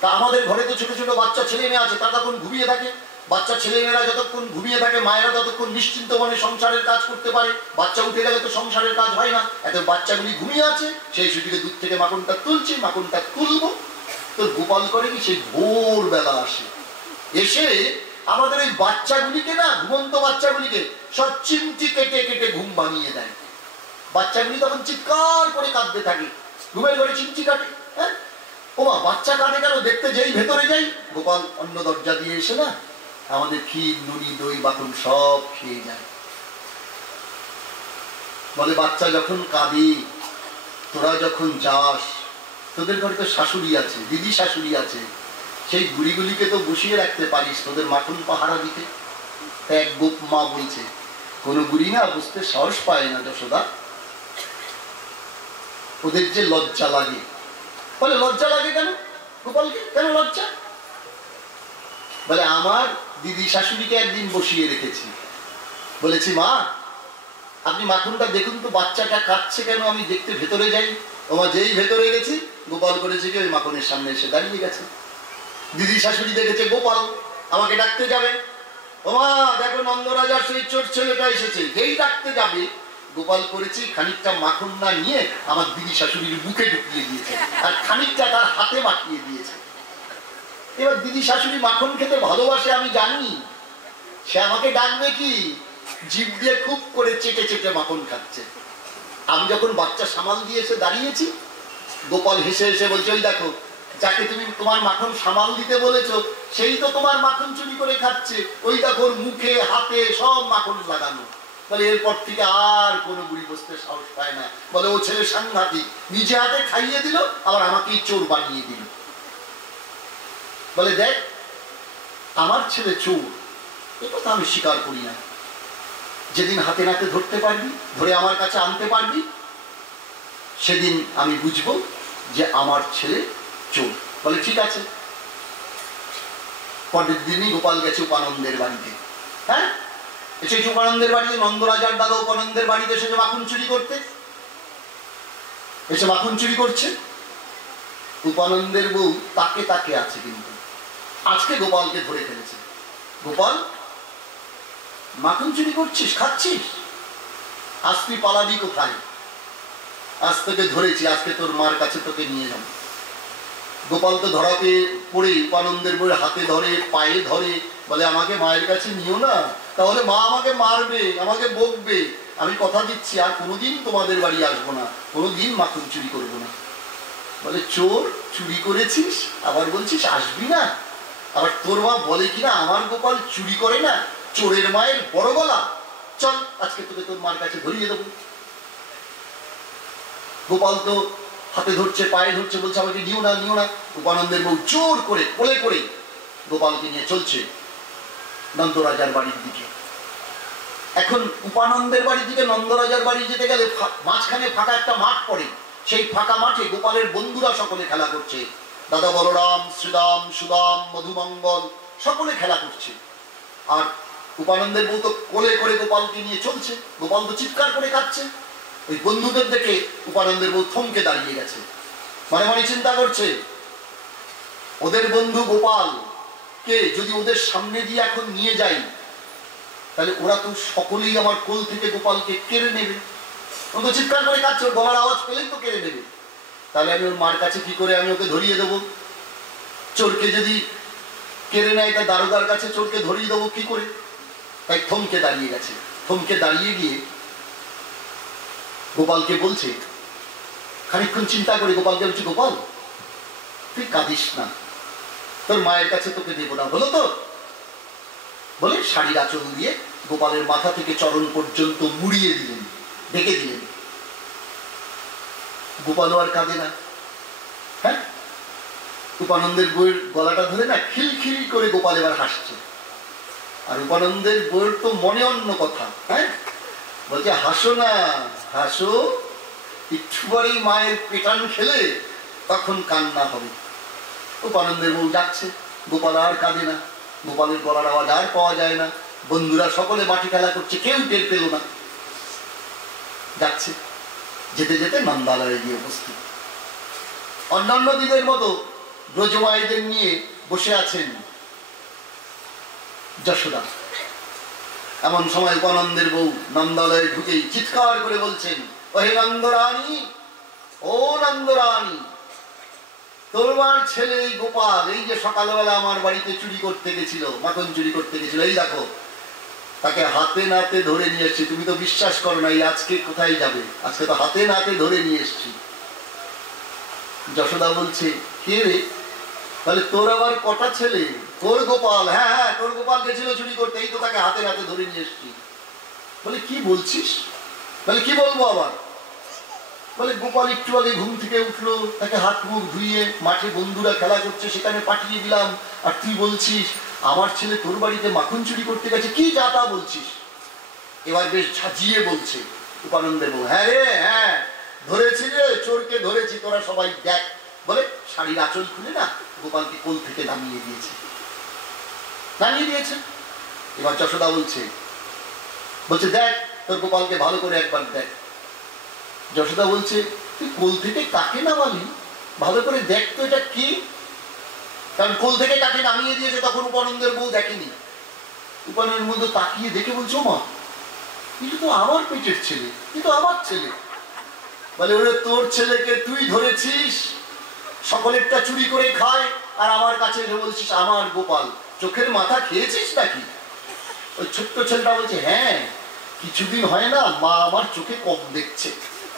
তা আমাদের ঘরে তো ছোট ছোট বাচ্চা ছেলে মেয়ে আছে, তারা তখন ঘুমিয়ে থাকে। বাচ্চা ছেলেমেয়েরা যতক্ষণ ঘুমিয়ে থাকে, মায়েরা ততক্ষণ নিশ্চিন্ত মনে সংসারের কাজ করতে পারে। বাচ্চা উঠে গেলে তো সংসারের কাজ হয় না, এত বাচ্চাগুলি ঘুমিয়ে আছে, সেই সুযোগে দুধ থেকে মাখনটা তুলছি, মাখনটা তুলবো। তো গোপাল করে কি, সেই ভোরবেলা আসে, এসে আমাদের ওই বাচ্চাগুলিকে না, ঘুমন্ত বাচ্চাগুলিকে সব চিমটি কেটে কেটে ঘুম বানিয়ে দেয়। বাচ্চাগুলি তখন চিৎকার করে কাঁদতে থাকে, ঘুমের ঘরে চিমটি কাটে। হ্যাঁ, ওমা বাচ্চা কাঁদে কেন? দেখতে যেই ভেতরে যাই, গোপাল অন্য দরজা দিয়ে এসে না আমাদের ক্ষীর, নুনি, দই, বাকন সব খেয়ে যায়। বলে বাচ্চা যখন কাঁদে, তোরা যখন যাস, তোদের ঘরে তো শাশুড়ি আছে, দিদি শাশুড়ি আছে, সেই বুড়িগুলিকে তো বসিয়ে রাখতে পারিস তোদের মাখন পাহারা দিতে। এক গোপ মা বলছে, কোনো বুড়ি না বুঝতে সাহস পায় না যশোদা, ওদের যে লজ্জা লাগে। বলে লজ্জা লাগে কেন গোপালকে? কেন লজ্জা? বলে আমার দিদি শাশুড়িকে একদিন বসিয়ে রেখেছি, বলেছি মা আপনি মাখনটা দেখুন তো, বাচ্চাটা কাঁদছে কেন, আমি দেখতে ভেতরে যাই। ওমা যেই ভেতরে গেছি, গোপাল করেছে কি, ওই মাখনের সামনে এসে দাঁড়িয়ে গেছে। দিদি শাশুড়ি দেখেছে গোপাল, আমাকে ডাকতে যাবে, ওমা দেখো নন্দরাজার সেই চোর ছেলেটা এসেছে। যেই ডাকতে যাবে, গোপাল করেছি খানিকটা মাখন না নিয়ে আমার দিদি শাশুড়ির মুখে ঢুকিয়ে দিয়েছে, আর খানিকটা তার হাতে মাখিয়ে দিয়েছে। এবার দিদি শাশুড়ি মাখন খেতে ভালোবাসে আমি জানি, সে আমাকে ডাকবে কি, জিভ দিয়ে খুব করে চেটে চেটে মাখন খাচ্ছে। আমি যখন বাচ্চা সামাল দিয়ে এসে দাঁড়িয়েছি, গোপাল হেসে হেসে বলছে, ওই দেখো যাকে তুমি তোমার মাখন সামাল দিতে বলেছো, সেই তো তোমার মাখন চুরি করে খাচ্ছে, ওই দেখো মুখে হাতে সব মাখন লাগানো। বলে এরপর থেকে আর কোনো বুড়ি বসতে সাহস পায় না। বলে ও ছেলে সাংঘাতিক, নিজে হাতে খাইয়ে দিল, আবার আমাকেই চোর বানিয়ে দিল। বলে দেখ আমার ছেলে চোর, এ কথা আমি স্বীকার করি না। যেদিন হাতে নাতে ধরতে পারবি, ধরে আমার কাছে আনতে পারবি, সেদিন আমি বুঝবো যে আমার ছেলে চোর। বলে ঠিক আছে। পরের দিনই গোপাল গেছে উপানন্দের বাড়িতে। হ্যাঁ, এসে উপানন্দের বাড়িতে নন্দরাজার দাদা উপানন্দের বাড়িতে এসেছে মাখন চুরি করতে, এসে মাখন চুরি করছে। উপানন্দের বউ তাকে তাকে আছে, কিন্তু আজকে গোপালকে ধরে ফেলেছে। গোপাল মাখন চুরি করছিস, খাচ্ছিস, আজ তুই পালাবি কোথায়? আজ তোকে ধরেছি, আজকে তোর মার কাছে তোকে নিয়ে যাব। গোপাল তো ধরা পেয়ে পড়ে উপানন্দের বউয়ের হাতে ধরে, পায়ে ধরে, বলে আমাকে মায়ের কাছে নিও না, তাহলে মা আমাকে মারবে, আমাকে বকবে। আমি কথা দিচ্ছি আর কোনোদিন তোমাদের বাড়ি আসবো না, কোনোদিন মাখন চুরি করবো না। বলে চোর, চুরি করেছিস, আবার বলছিস আসবি না? আবার তোর মা বলে কিনা আমার গোপাল চুরি করে না, চোরের মায়ের বড় গলা, চল আজকে তোকে তোর মার কাছে ধরিয়ে দেবো। গোপাল তো হাতে ধরছে, পায়ে ধরছে, বলছে আমাকে নিও না, নিও না। উপানন্দের বউ জোর করে কোলে করে গোপালকে নিয়ে চলছে নন্দরাজার বাড়ির দিকে। এখন উপানন্দের বাড়ির দিকে নন্দরাজার বাড়ি যেতে গেলে মাঝখানে ফাঁকা একটা মাঠ পড়ে, সেই ফাঁকা মাঠে গোপালের বন্ধুরা সকলে খেলা করছে। দাদা বলরাম, শ্রীরাম, সুদাম, মধুমঙ্গল সকলে খেলা করছে, আর উপানন্দের বউ তো কোলে করে গোপালকে নিয়ে চলছে। গোপাল তো চিৎকার করে কাঁদছে। ওই বন্ধুদের দেখে উপানন্দের বউ থমকে দাঁড়িয়ে গেছে, মনে মনে চিন্তা করছে ওদের বন্ধু গোপাল কে যদি ওদের সামনে দিয়ে এখন নিয়ে যাই, তাহলে ওরা তো সকলেই আমার কোল থেকে গোপালকে কেড়ে নেবে। ও তো চিৎকার করে কাঁদছে, ওর গলার আওয়াজ পেলেই তো কেড়ে নেবে। তাহলে আমি ওর মার কাছে কি করে আমি ওকে ধরিয়ে দেবো? চোরকে যদি কেড়ে নেয়, তা দারোগার কাছে চোরকে ধরিয়ে দেবো কি করে? তাই থমকে দাঁড়িয়ে গেছে। থমকে দাঁড়িয়ে গিয়ে গোপালকে বলছে, খানিকক্ষণ চিন্তা করে গোপালকে বলছে, গোপাল তুই কাঁদিস না, তোর মায়ের কাছে তোকে দেবো না, হলো তো? বলে শাড়ির আঁচল দিয়ে গোপালের মাথা থেকে চরণ পর্যন্ত মুড়িয়ে দিলেন, ঢেকে দিলেন। গোপালও আর কাঁদে না। হ্যাঁ, উপানন্দের বইয়ের গলাটা ধরে না খিলখিল করে গোপাল এবার হাসছে। আর উপানন্দের বইয়ের তো মনে অন্য কথা। হ্যাঁ, বলছে হাসো না, হাসো, একটুবারই মায়ের পেটান খেলে তখন কান্না হবে। উপানন্দের বউ যাচ্ছে, গোপাল আর কাঁদে না, গোপালের গলার আওয়াজ আর পাওয়া যায় না। বন্ধুরা সকলে মাটি খেলা করছে, কেউ টের পেল না। যাচ্ছে, যেতে যেতে নন্দালয়ে গিয়ে উপস্থিত। অন্যান্য দিনের মতো ব্রজমায়েদের নিয়ে বসে আছেন যশোদা। এমন সময় উপানন্দের বউ নন্দালয়ে ঢুকেই চিৎকার করে বলছেন, ওহে নন্দরানী, ও নন্দরানী, তোমার ছেলে গোপাল এই যে সকালবেলা আমার বাড়িতে চুরি করতে গেছিল, মাখন চুরি করতে গেছিল, এই দেখো তাকে হাতে নাতে ধরে নিয়ে এসছি। তুমি তো বিশ্বাস করো না, এই আজকে কোথায় যাবে, আজকে তো হাতে নাতে ধরে নিয়ে এসছি। যশোদা বলছে, কে রে? তাহলে তোর আবার কটা ছেলে? তোর গোপাল? হ্যাঁ হ্যাঁ, তোর গোপাল গেছিল চুরি করতে, এই তো তাকে হাতে নাতে ধরে নিয়ে এসছি। বলে কি বলছিস? বলে কি বলবো আবার? বলে গোপাল একটু আগে ঘুম থেকে উঠলো, তাকে হাত মুখ ধুইয়ে মাঠে বন্ধুরা খেলা করছে সেখানে পাঠিয়ে দিলাম, আর তুই বলছিস আমার ছেলে তোর বাড়িতে মাখন চুরি করতে গেছে? কি যা তা বলছিস? এবার বেশ ঝাঁঝিয়ে বলছে উপানন্দের বউ, হ্যাঁ রে, হ্যাঁ ধরেছি রে, চোরকে ধরেছি, তোরা সবাই দেখ। বলে শাড়ির আঁচল খুলে না গোপালকে কোল থেকে নামিয়ে দিয়েছে, নামিয়ে দিয়েছে। এবার যশোদা বলছে দেখ তোর গোপালকে ভালো করে একবার দেখ। যশোদা বলছে, তুই কোল থেকে কাকে নামালি? ভালো করে দেখ তো এটা কি? কারণ কোল থেকে কাকে নামিয়ে দিয়েছে তখন উপানন্দের বউ দেখেনি। উপানন্দের মধ্যে তাকিয়ে দেখে বলছো, মা এটা তো আমার পেটের ছেলে, এ তো আমার ছেলে। বলে ওরে তোর ছেলেকে তুই ধরেছিস, সকলেরটা চুরি করে খায়, আর আমার কাছে এসে বলছিস আমার গোপাল। চোখের মাথা খেয়েছিস নাকি? ওই ছোট্ট ছেলেটা বলছে, হ্যাঁ কিছুদিন হয় না মা আমার চোখে কম দেখছে।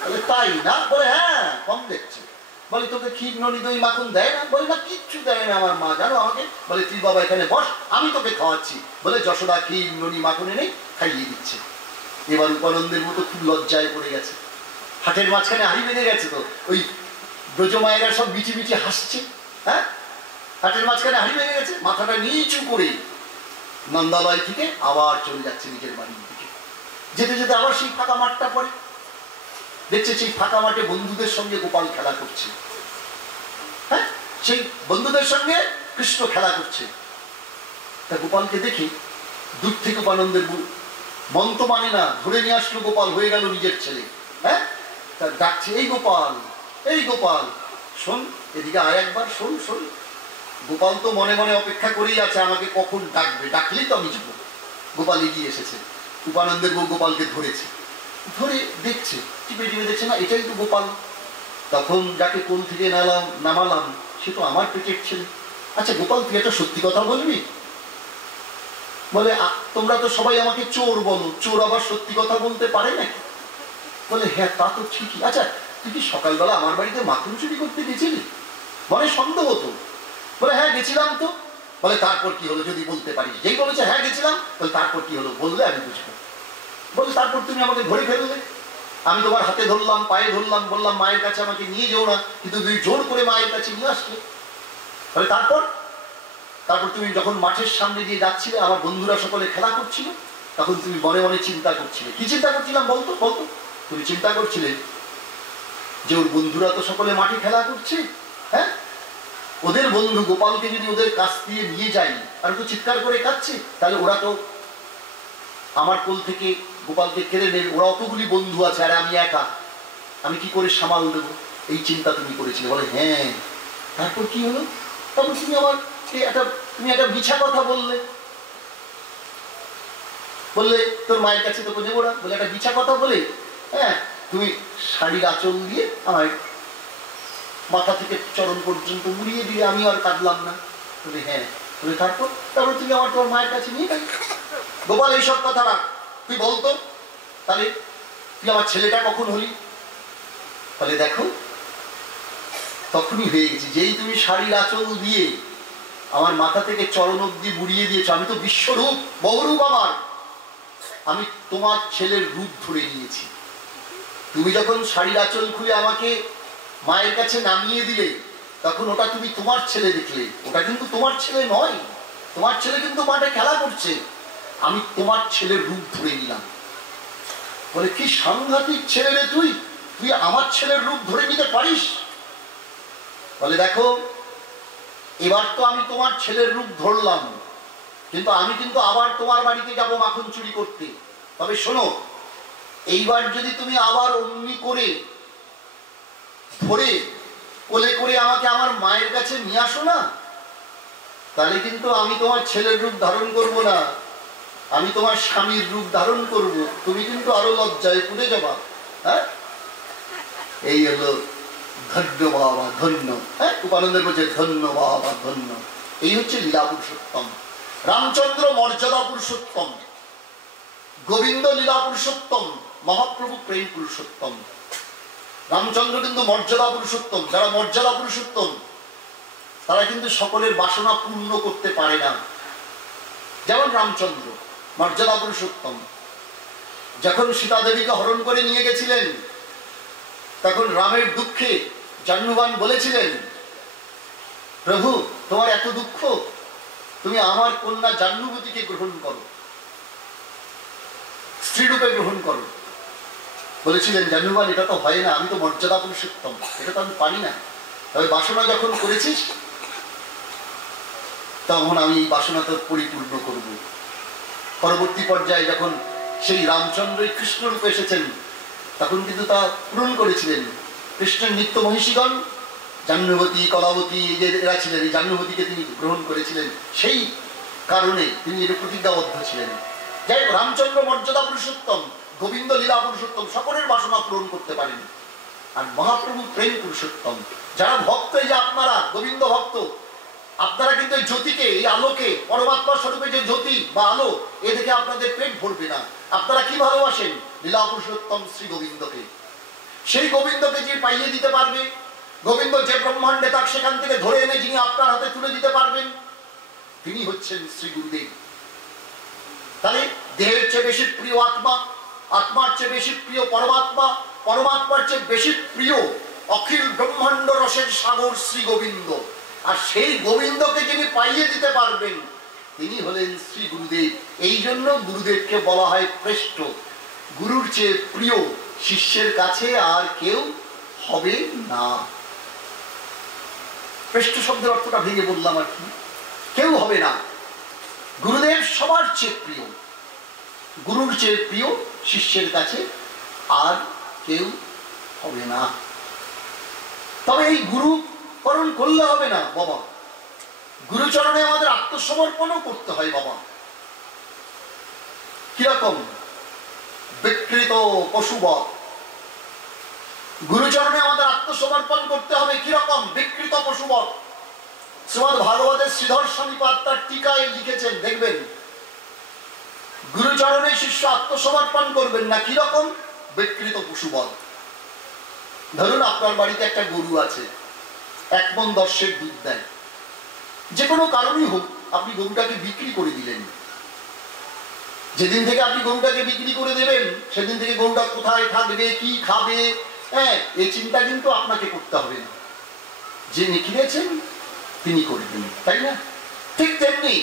বলে তাই না? বলে হ্যাঁ কম দেখছে। বলে তোকে ক্ষীর ননি দই মাখন দেয় না? বলে না কিচ্ছু দেয় না আমার মা, জানো আমাকে। বলে তুই বাবা এখানে বস, আমি তোকে খাওয়াচ্ছি। বলে যশোদা ক্ষীর ননি মাখন এনে খাইয়ে দিচ্ছে। এবার উপানন্দের মতো খুব লজ্জায় পড়ে গেছে, হাটের মাঝখানে হাড়ি বেঁধে গেছে, তো ওই ব্রজমায়েরা সব মিচি মিচি হাসছে। হ্যাঁ, হাটের মাঝখানে হাড়ি বেঁধে গেছে, মাথাটা নিচু করে নন্দালয় থেকে আবার চলে যাচ্ছে নিজের বাড়ির দিকে। যেতে যেতে আবার সেই ফাঁকা মাঠটা পড়ে, দেখছে সেই ফাঁকা মাঠে বন্ধুদের সঙ্গে গোপাল খেলা করছে। হ্যাঁ, সেই বন্ধুদের সঙ্গে কৃষ্ণ খেলা করছে। তা গোপালকে দেখে দূর থেকে উপানন্দের মন তো মানে না, ধরে নিয়ে আসলো গোপাল, হয়ে গেল নিজের ছেলে। হ্যাঁ, তা ডাকছে, এই গোপাল, এই গোপাল শোন, এদিকে আয় একবার, শোন শোন। গোপাল তো মনে মনে অপেক্ষা করেই আছে আমাকে কখন ডাকবে, ডাকলেই তো আমি যাবো। গোপাল এগিয়ে এসেছে, উপানন্দের বউ গোপালকে ধরেছে, ধরে দেখছে, টিপে টিপে দেখছে, না এটাই তো গোপাল। তখন যাকে কোল থেকে নামালাম সে তো আমার পেটের ছেলে। আচ্ছা গোপাল, তুই একটা সত্যি কথা বলবি? বলে তোমরা তো সবাই আমাকে চোর বলো, চোর আবার সত্যি কথা বলতে পারে নাকি? বলে হ্যাঁ তা তো ঠিকই। আচ্ছা তুই কি সকালবেলা আমার বাড়িতে মাখন চুরি করতে গেছিলি? মনে সন্দেহ তো। বলে হ্যাঁ গেছিলাম তো। বলে তারপর কি হলো যদি বলতে পারিস? যেই বলেছে হ্যাঁ গেছিলাম, বলে তারপর কি হলো বললে আমি বুঝবো। বলে তারপর তুমি আমাকে ধরে ফেললে, আমি তোমার হাতে ধরলাম, পায়ে ধরলাম, বললাম মায়ের কাছে আমাকে নিয়ে যেও না, কিন্তু তুই জোর করে মায়ের কাছে নিয়ে আসলে। বলে তারপর তুমি যখন মাঠের সামনে দিয়ে যাচ্ছিলে, আমার বন্ধুরা সকলে খেলা করছিল, তখন তুমি মনে মনে চিন্তা করছিলে। কি চিন্তা করছিলাম বলতো? তুমি চিন্তা করছিলে যে ওর বন্ধুরা তো সকলে মাঠে খেলা করছে, হ্যাঁ, ওদের বন্ধু গোপালকে যদি ওদের কাছ দিয়ে নিয়ে যাই আর তো চিৎকার করে কাঁদছে, তাহলে ওরা তো আমার কোল থেকে গোপালকে কেড়ে নেবে, ওরা অতগুলি বন্ধু আছে আর আমি একা, আমি কি করে সামাল দেবো, এই চিন্তা তুমি করেছিলে। বলে হ্যাঁ, তারপর কি হলো? তারপর তুমি আমার একটা তুমি একটা মিছা কথা বললে, বললে তোর মায়ের কাছে তোকে নেবো না, বলে একটা মিছা কথা বলে হ্যাঁ তুমি শাড়ির আঁচল দিয়ে আমার মাথা থেকে চরণ পর্যন্ত মুড়িয়ে দিয়ে আমি আর কাঁদলাম না। বলে হ্যাঁ, বলে তারপর তুমি আমার তোর মায়ের কাছে নিয়ে গেলি। গোপাল এইসব কথা রাখ, তুই বলতো তাহলে তুই আমার ছেলেটা কখন হলি? বলে দেখো তখনই হয়ে গেছি, যেই তুমি শাড়ির আঁচল দিয়ে আমার মাথা থেকে চরণ অব্দি বুড়িয়ে দিয়েছো, আমি তো বিশ্বরূপ, বহুরূপ আমার, আমি তোমার ছেলের রূপ ধরে নিয়েছি। তুমি যখন শাড়ির আঁচল খুলে আমাকে মায়ের কাছে নামিয়ে দিলে তখন ওটা তুমি তোমার ছেলে দেখলে, ওটা কিন্তু তোমার ছেলে নয়, তোমার ছেলে কিন্তু মাঠে খেলা করছে, আমি তোমার ছেলের রূপ ধরে নিলাম। বলে কি সাংঘাতিক ছেলে রে তুই, তুই আমার ছেলের রূপ ধরে নিতে পারিস? বলে দেখো এবার তো আমি তোমার ছেলের রূপ ধরলাম, কিন্তু আমি কিন্তু আবার তোমার বাড়িতে যাব মাখন চুরি করতে। তবে শোনো, এইবার যদি তুমি আবার অমনি করে ধরে কোলে করে আমাকে আমার মায়ের কাছে নিয়ে আসো না, তাহলে কিন্তু আমি তোমার ছেলের রূপ ধারণ করব না, আমি তোমার স্বামীর রূপ ধারণ করব, তুমি কিন্তু আরো লজ্জায় পুড়ে যাবা। হ্যাঁ, এই হলো ধন্য বাবা ধন্য। হ্যাঁ, উপানন্দের বলছে ধন্য বাবা ধন্য। এই হচ্ছে লীলা পুরুষোত্তম। রামচন্দ্র মর্যাদা পুরুষোত্তম, গোবিন্দ লীলা পুরুষোত্তম, মহাপ্রভু প্রেম পুরুষোত্তম। রামচন্দ্র কিন্তু মর্যাদা পুরুষোত্তম। যারা মর্যাদা পুরুষোত্তম তারা কিন্তু সকলের বাসনা পূর্ণ করতে পারে না। যেমন রামচন্দ্র মর্যাদা পুরুষোত্তম, যখন সীতা দেবীকে হরণ করে নিয়ে গেছিলেন তখন রামের দুঃখে জাহ্নবান বলেছিলেন, প্রভু তোমার এত দুঃখ, তুমি আমার কন্যা জাহ্নবতীকে গ্রহণ করো, স্ত্রীরূপে গ্রহণ করো। বলেছিলেন জাহ্নবান এটা তো হয় না, আমি তো মর্যাদা পুরুষোত্তম, এটা তো আমি পারি না, তবে বাসনা যখন করেছিস তখন আমি এই বাসনা তো পরিপূর্ণ করব। পরবর্তী পর্যায়ে যখন সেই রামচন্দ্রই কৃষ্ণ রূপে এসেছেন তখন কিন্তু তা পূরণ করেছিলেন। কৃষ্ণের নিত্য মহিষীগণ জাহ্নবতী কলাবতী যে এরা ছিলেন, এই জাহ্নবতীকে তিনি গ্রহণ করেছিলেন, সেই কারণে তিনি এর প্রতিজ্ঞাবদ্ধ ছিলেন। যাই হোক, রামচন্দ্র মর্যাদা পুরুষোত্তম, গোবিন্দ লীলা পুরুষোত্তম, সকলের বাসনা পূরণ করতে পারেন। আর মহাপ্রভু প্রেম পুরুষোত্তম। যারা ভক্ত, এই যে আপনারা গোবিন্দ ভক্ত, আপনারা কিন্তু এই জ্যোতিকে, এই আলোকে, পরমাত্মা স্বরূপে যে জ্যোতি বা আলো, এ দেখে আপনাদের পেট ভরবে না। আপনারা কি ভালোবাসেন? লীলা পুরুষোত্তম শ্রী গোবিন্দকে। সেই গোবিন্দকে যে পাইয়ে দিতে পারবে, গোবিন্দ যে ব্রহ্মাণ্ডে তার সেখান থেকে ধরে এনে যিনি আপনার হাতে তুলে দিতে পারবেন, তিনি হচ্ছেন শ্রী গুরুদেব। তাহলে দেহের চেয়ে বেশি প্রিয় আত্মা, আত্মার চেয়ে বেশি প্রিয় পরমাত্মা, পরমাত্মার চেয়ে বেশি প্রিয় অখিল ব্রহ্মাণ্ড রসের সাগর শ্রী গোবিন্দ। আর সেই গোবিন্দকে যিনি পাইয়ে দিতে পারবেন তিনি হলেন শ্রী গুরুদেব। এই জন্য গুরুদেবকে বলা হয় শ্রেষ্ঠ। গুরুর চেয়ে প্রিয় শিষ্যের কাছে আর কেউ হবে না। শ্রেষ্ঠ শব্দের অর্থটা ভেঙে বললাম আর কি, কেউ হবে না। গুরুদেব সবার চেয়ে প্রিয়, গুরুর চেয়ে প্রিয় শিষ্যের কাছে আর কেউ হবে না। তবে এই গুরুকরণ করলে হবে না বাবা, গুরুচরণে আমাদের আত্মসমর্পণও করতে হয় বাবা। কিরকম? বিকৃত পশুবৎ গুরুচরণে আমাদের আত্মসমর্পণ করতে হবে। কিরকম? বিকৃত পশুবৎ। শ্রীমদ্ ভাগবতের শ্রীধর স্বামীপাদ তার টিকায় লিখেছেন, দেখবেন গুরুচরণে শিষ্য আত্মসমর্পণ করবেন না। কিরকম? বিকৃত পশুবৎ। ধরুন আপনার বাড়িতে একটা গরু আছে, 1 মণ 10 দুধ দেয়, যে কোনো কারণেই হোক আপনি গরুটাকে বিক্রি করে দিলেন। যেদিন থেকে আপনি গরুটাকে বিক্রি করে দেবেন সেদিন থেকে গরুটা কোথায় থাকবে, কি খাবে, হ্যাঁ, এই চিন্তা কিন্তু আপনাকে করতে হবে না, যিনি কিনেছেন তিনি করবেন, তাই না? ঠিক তেমনি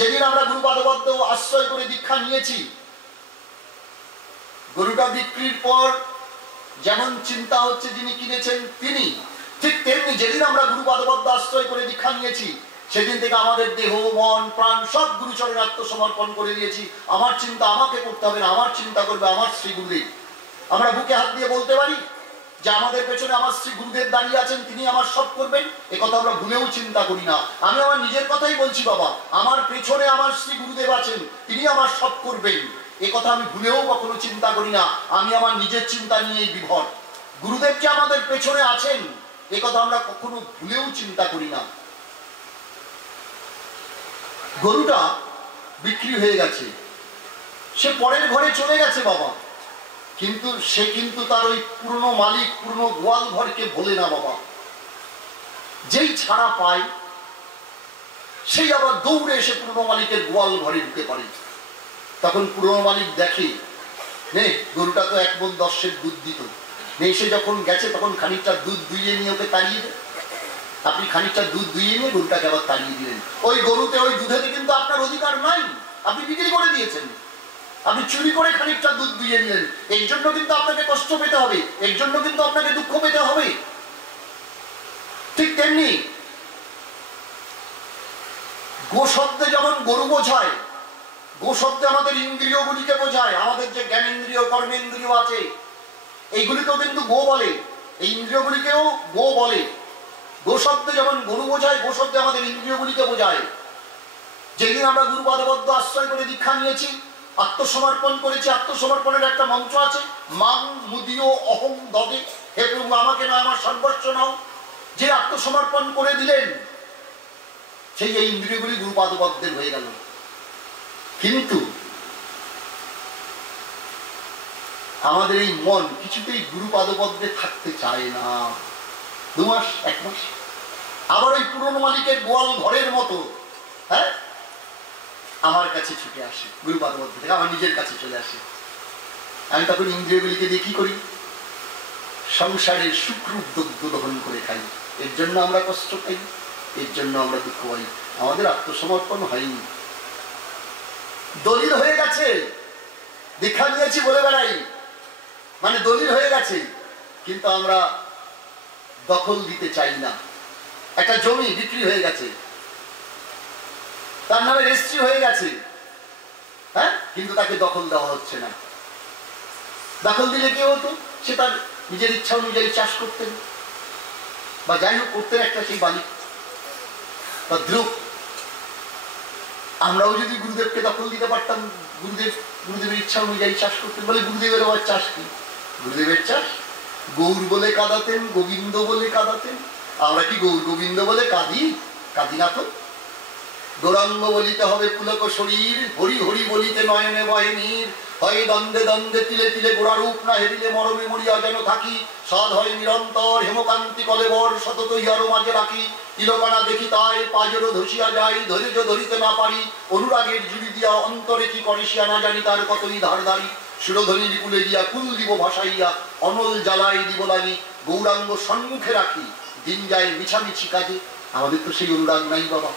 যেদিন আমরা গুরুপাদবদ্ধ আশ্রয় করে দীক্ষা নিয়েছি, গরুটা বিক্রির পর যেমন চিন্তা হচ্ছে যিনি কিনেছেন তিনি, ঠিক তেমনি যেদিন আমরা গুরুপাদবদ্ধ আশ্রয় করে দীক্ষা নিয়েছি সেদিন থেকে আমাদের দেহ মন প্রাণ সব গুরুচরণে আত্মসমর্পণ করে দিয়েছি। আমার চিন্তা আমাকে করতে হবে না, আমার চিন্তা করবে আমার শ্রী গুরুদেব। আমরা বুকে হাত দিয়ে বলতে পারি যে আমাদের পেছনে আমার শ্রী গুরুদেব দাঁড়িয়ে আছেন, তিনি আমার সব করবেন, এ কথা আমরা ভুলেও চিন্তা করি না। আমি আমার নিজের কথাই বলছি বাবা, আমার পেছনে আমার শ্রী গুরুদেব আছেন, তিনি আমার সব করবেন, এ কথা আমি ভুলেও কখনো চিন্তা করি না। আমি আমার নিজের চিন্তা নিয়েই বিভর। গুরুদেব যে আমাদের পেছনে আছেন এ কথা আমরা কখনো ভুলেও চিন্তা করি না। গরুটা বিক্রি হয়ে গেছে, সে পরের ঘরে চলে গেছে বাবা, কিন্তু সে কিন্তু তার ওই পুরনো মালিক, পুরনো গোয়াল ঘরকে ভোলে না বাবা। যেই ছাড়া পায় সেই আবার দৌড়ে এসে পুরনো মালিকের গোয়াল ঘরে ঢুকে পড়ে। তখন পুরনো মালিক দেখে, নে গরুটা তো 1 মণ 10 দুধ দিত, সে যখন গেছে তখন খানিকটা দুধ দুইয়ে নিয়ে ওকে তাড়িয়ে দেয়। আপনি খানিকটা দুধ দুইয়ে নিয়ে গরুটাকে আবার তাড়িয়ে দিলেন। ওই গরুতে, ওই দুধেতে কিন্তু আপনার অধিকার নাই, আপনি বিক্রি করে দিয়েছেন। আপনি চুরি করে খানিকটা দুধ দুইয়ে নিলেন, এর জন্য কিন্তু আপনাকে কষ্ট পেতে হবে, এর জন্য কিন্তু আপনাকে দুঃখ পেতে হবে। ঠিক তেমনি গো শব্দে যেমন গরু বোঝায়, গো শব্দে আমাদের ইন্দ্রিয়গুলিকে বোঝায়, আমাদের যে জ্ঞানেন্দ্রিয়, কর্মেন্দ্রিয় আছে এইগুলিকেও কিন্তু গো বলে, এই ইন্দ্রিয়গুলিকেও গো বলে। গো শব্দে যেমন গরু বোঝায়, গো শব্দে আমাদের ইন্দ্রিয়গুলিকে বোঝায়। যেদিন আমরা গুরুপাদবদ্ধ আশ্রয় করে দীক্ষা নিয়েছি, আত্মসমর্পণ করেছি, আত্মসমর্পণের একটা মন্ত্র আছে, মাং মুদিও অহং দদে, হে প্রভু আমাকে নয় আমার সর্বস্ব নাও। যে আত্মসমর্পণ করে দিলেন সেই এই ইন্দ্রিয়গুলি গুরুপাদবদ্ধের হয়ে গেল। কিন্তু আমাদের এই মন কিছুতেই গুরুপাদবদ্ধে থাকতে চায় না। 2 মাস 1 মাস আবার ওই পুরনো মালিকের গোয়াল ঘরের মতো হ্যাঁ আমার কাছে ছুটে আসে, গুরুপাদবদ্ধ থেকে আমার নিজের কাছে চলে আসে। আমি তখন ইন্দ্রিয়গুলিকে দিয়ে কি করি? সংসারের সুখরূপ দুগ্ধ দহন করে খাই। এর জন্য আমরা কষ্ট পাই, এর জন্য আমরা দুঃখ পাই। আমাদের আত্মসমর্পণ হয়নি। দলিল হয়ে গেছে, দীক্ষা নিয়েছি বলে বেড়াই, মানে দলিল হয়ে গেছে, কিন্তু আমরা দখল দিতে চাই না। একটা জমি বিক্রি হয়ে গেছে, তার নামে রেজিস্ট্রি হয়ে গেছে, হ্যাঁ, কিন্তু তাকে দখল দেওয়া হচ্ছে না। দখল দিলে কি হতো? সে তার নিজের ইচ্ছা অনুযায়ী চাষ করতেন বা যাই হোক করতেন একটা সেই বালি বা দ্রুপ। আমরাও যদি গুরুদেবকে দখল দিতে পারতাম, গুরুদেবের ইচ্ছা অনুযায়ী চাষ করতেন। বলে গুরুদেবের আবার চাষ কি? গুরুদেবের চাষ গৌর বলে কাঁদাতেন, গোবিন্দ বলে কাঁদাতেন। আমরা কি গৌর গোবিন্দ বলে কাঁদি? কাঁদি না তো। গৌরাঙ্গ বলিতে হবে পুলক শরীর, হরি হরি বলিতে নয়নে বহে নীর। হয় দ্বন্দ্বে দ্বন্দ্বে তিলে তিলে গোড়া রূপ না হেরিলে মরমে মরিয়া যেন থাকি। সাধ হয় নিরন্তর হেমকান্তি কলেবর, সতত ইহারও মাঝে রাখি। তিলকানা দেখি তাই পাজরও ধসিয়া যাই, ধৈর্য ধরিতে না পারি। অনুরাগের জুড়ি দিয়া অন্তরে কি করে শিয়া না জানি তার কতই ধারধারি। সুরধ্বনি কুলে গিয়া কুল দিব ভাসাইয়া, অনল জ্বালাই দিব লাগি। গৌরাঙ্গ সম্মুখে রাখি, দিন যায় মিছামিছি কাজে। আমাদের তো সেই অনুরাগ নাই বাবা,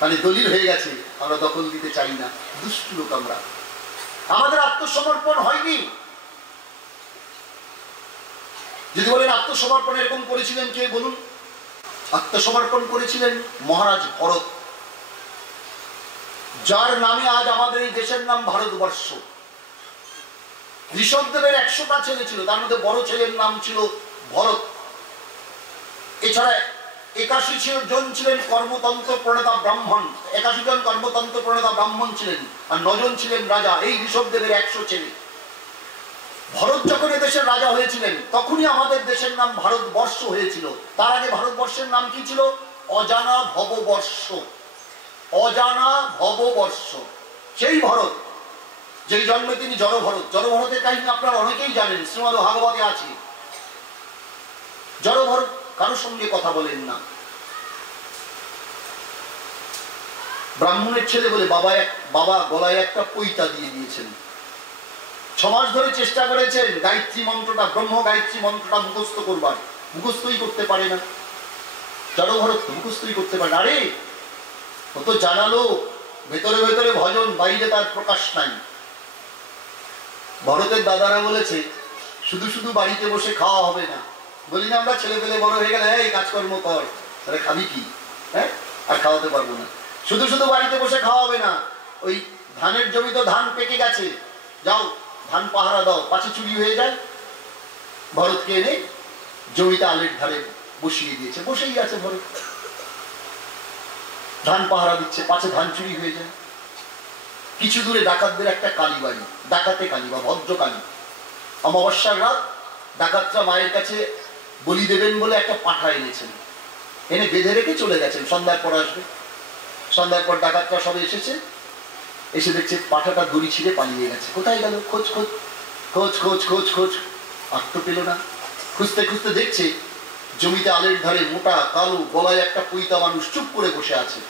মানে দলিল হয়ে গেছে, আমরা দখল দিতে চাই না। দুষ্ট লোক আমরা, আমাদের আত্মসমর্পণ হয়নি। যদি বলেন আত্মসমর্পণ এরকম করেছিলেন কে বলুন? আত্মসমর্পণ করেছিলেন মহারাজ ভরত, যার নামে আজ আমাদের এই দেশের নাম ভারতবর্ষ। ঋষভদেবের 100টা ছেলে ছিল, তার মধ্যে বড় ছেলের নাম ছিল ভরত। এছাড়া 81 জন ছিলেন কর্মতন্ত্র প্রণেতা ব্রাহ্মণ, 81 জন কর্মতন্ত্র প্রণেতা ব্রাহ্মণ ছিলেন, আর 9 জন ছিলেন রাজা। এই ঋষভদেবের 100 ছেলে। ভরত যখন এদেশের রাজা হয়েছিলেন তখনই আমাদের দেশের নাম ভারতবর্ষ হয়েছিল। তার আগে ভারতবর্ষের নাম কি ছিল? অজানা ভববর্ষ। অজানা ভববর্ষ। সেই ভরত, যেই জন্মে তিনি জড়ভরত। জড়ভরতের কাহিনী আপনারা অনেকেই জানেন, শ্রীমদ্ ভাগবতে আছে। জড়ভরত কারোর সঙ্গে কথা বলেন না। ব্রাহ্মণের ছেলে বলে বাবা গলায় একটা পৈতা দিয়ে দিয়েছেন। 6 মাস ধরে চেষ্টা করেছেন গায়ত্রী মন্ত্রটা, ব্রহ্ম গায়ত্রী মন্ত্রটা মুখস্থ করবার, মুখস্থই করতে পারে না। জড়ভরত মুখস্থই করতে পারে না। আরে ও তো জানালো ভেতরে ভেতরে ভজন, বাইরে তার প্রকাশ নাই। ভরতের দাদারা বলেছে শুধু শুধু বাড়িতে বসে খাওয়া হবে না। বলি না আমরা ছেলে পেলে বড় হয়ে গেলে এই কাজকর্ম কর, তাহলে খাবি কি? হ্যাঁ, আর খাওয়াতে পারবো না। শুধু শুধু বাড়িতে বসে খাওয়া হবে না। ওই ধানের জমি তো ধান পেকে গেছে, যাও ধান পাহারা দাও, পাছে চুরি হয়ে যায়। ভরতকে এনে জমিতে আলের ধারে বসিয়ে দিয়েছে, বসেই আছে ভরত, ধান পাহারা দিচ্ছে, পাছে ধান চুরি হয়ে যায়। কিছু দূরে ডাকাতদের একটা কালী বাড়ি, ডাকাতে কালী বা ভদ্র কালী। অমাবস্যার রাত ডাকাতরা মায়ের কাছে বলি দেবেন বলে একটা পাঁঠা এনেছেন, এনে বেঁধে রেখে চলে গেছেন, সন্ধ্যার পর আসবে। সন্ধ্যার পর ডাকাতরা সবে এসেছে, এসে দেখছে পাঁঠাটা দড়ি ছিঁড়ে পালিয়ে গেছে। কোথায় গেল? খোঁজ খোঁজ খোঁজ খোঁজ খোঁজ খোঁজ, আর তো পেল না। খুঁজতে খুঁজতে দেখছে জমিতে আলের ধারে মোটা কালো গলায় একটা পৈতা মানুষ চুপ করে বসে আছে।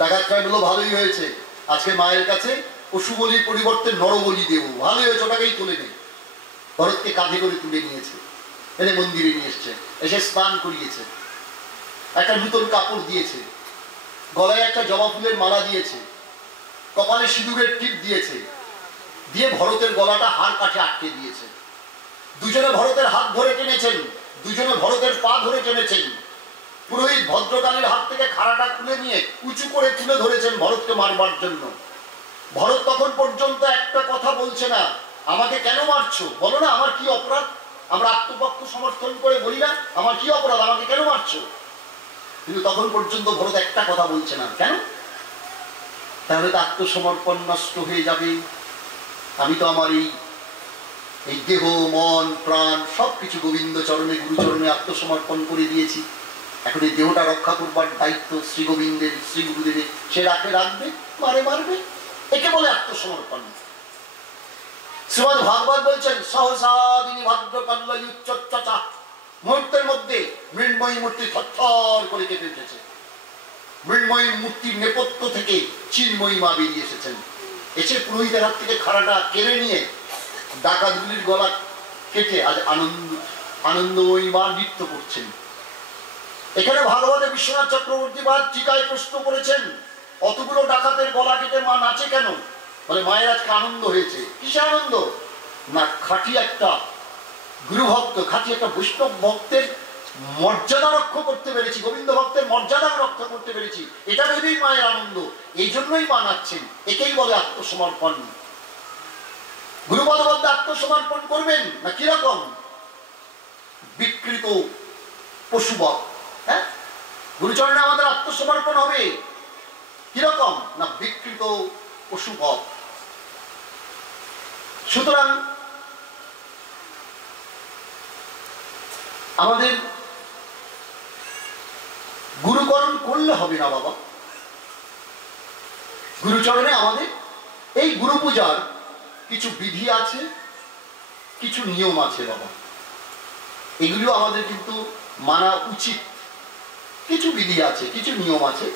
ডাকাতরা বলল, ভালোই হয়েছে, আজকে মায়ের কাছে পশু বলির পরিবর্তে নরবলি দেব, ভালোই হয়েছে, ওটাকেই তুলে নেই। ভরতকে কাঁধে করে তুলে নিয়েছে, এনে মন্দিরে নিয়ে এসছে, এসে স্নান করিয়েছে, একটা নূতন কাপড় দিয়েছে, গলায় একটা জবা ফুলের মালা দিয়েছে, কপালে সিঁদুরের টিপ দিয়েছে, দিয়ে ভরতের গলাটা হাড় কাঠে আটকে দিয়েছে। দুজনে ভরতের হাত ধরে টেনেছেন, দুজনে ভরতের পা ধরে টেনেছেন। পুরোহিত ভদ্রকালীর হাত থেকে খাড়াটা খুলে নিয়ে উঁচু করে তুলে ধরেছেন ভরতকে মারবার জন্য। ভরত তখন পর্যন্ত একটা কথা বলছে না, আমাকে কেন মারছো, বলো না, আমার কি অপরাধ? আমরা আত্মপক্ষ সমর্থন করে বলি না, আমার কি অপরাধ, আমাকে কেন মারছো? কিন্তু তখন পর্যন্ত ভরত একটা কথা বলছে না। কেন? তাহলে তো আত্মসমর্পণ নষ্ট হয়ে যাবে। আমি তো আমার এই দেহ মন প্রাণ সবকিছু গোবিন্দ চরণে গুরুচরণে আত্মসমর্পণ করে দিয়েছি। এখন এই দেহটা রক্ষা করবার দায়িত্ব শ্রী গোবিন্দের, শ্রী গুরুদেবের। সে রাখবে, মারবে, একে বলে আত্মসমর্পণ। শ্রীমদ ভাগবত বলছেন, সহসাদিনী ভদ্রকাল্যই উচ্চচ্চা, মুহূর্তের মধ্যে মৃন্ময়ী মূর্তি থরথর করে কেঁপে উঠেছে। মৃন্ময়ী মূর্তির নেপথ্য থেকে চিন্ময়ী মা বেরিয়ে এসেছেন। এসে পুরোহিতের হাত থেকে খাড়াটা কেড়ে নিয়ে ডাকাতগুলির গলা কেটে আজ আনন্দময়ী মা নৃত্য করছেন। এখানে ভাগবতে বিশ্বনাথ চক্রবর্তী টিকায় প্রশ্ন করেছেন, অতগুলো ডাকাতের গলা কেটে মা নাচে কেন? বলে, মায়ের আজকে আনন্দ হয়েছে। কিসে আনন্দ? না, খাঁটি একটা গুরুভক্ত, খাঁটি একটা বৈষ্ণব ভক্তের মর্যাদা রক্ষা করতে পেরেছি, গোবিন্দ ভক্তের মর্যাদা রক্ষা করতে পেরেছি, এটা ভেবেই মায়ের আনন্দ। এই জন্যই মা নাচছেন। একেই বলে আত্মসমর্পণ। গুরুপদ মধ্যে আত্মসমর্পণ করবেন না কিরকম? বিকৃত পশুবৎ। হ্যাঁ, গুরুচরণে আমাদের আত্মসমর্পণ হবে কিরকম? না বিকৃত পশুবৎ। সুতরাং আমাদের গুরুকরণ করলে হবে না বাবা। গুরুচরণে আমাদের এই গুরু পূজার কিছু বিধি আছে, কিছু নিয়ম আছে বাবা। এগুলো আমাদের কিন্তু মানা উচিত। কিছু বিধি আছে, কিছু নিয়ম আছে,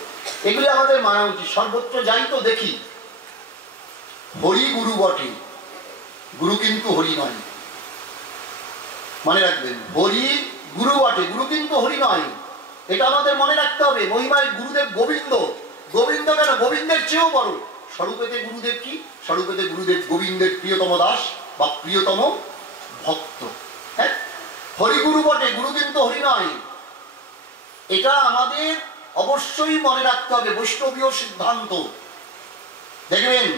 এগুলি আমাদের মানা উচিত। সর্বত্র যাই তো দেখি হরি গুরু বটে, গুরু কিন্তু হরি নয়। মনে রাখবেন, হরি গুরু বটে, গুরু কিন্তু হরি নয়। এটা আমাদের মনে রাখতে হবে। মহিমায় গুরুদেব গোবিন্দ। গোবিন্দ কেন? গোবিন্দের চেয়েও বড়। স্বরূপেতে গুরুদেব কি? স্বরূপেতে গুরুদেব গোবিন্দের প্রিয়তম দাস বা প্রিয়তম ভক্ত। হ্যাঁ, হরিগুরু বটে, গুরু কিন্তু হরি নয়। এটা আমাদের অবশ্যই মনে রাখতে হবে, বৈষ্ণবীয় সিদ্ধান্ত। দেখবেন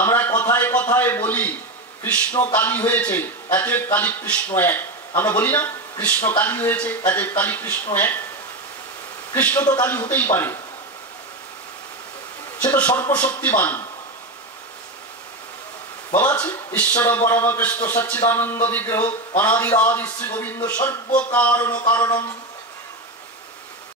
আমরা কথায় কথায় বলি কৃষ্ণ কালী হয়েছে, এতএব কালী কৃষ্ণ এক। আমরা বলি না, কৃষ্ণ কালী হয়েছে, এতএব কালী কৃষ্ণ এক। কৃষ্ণ তো কালী হতেই পারে, সে তো সর্বশক্তিমান। বলা আছে, ঈশ্বর পরম কৃষ্ণ সচ্চিদানন্দ বিগ্রহ অনাদির আদি শ্রী গোবিন্দ সর্ব কারণ কারণম।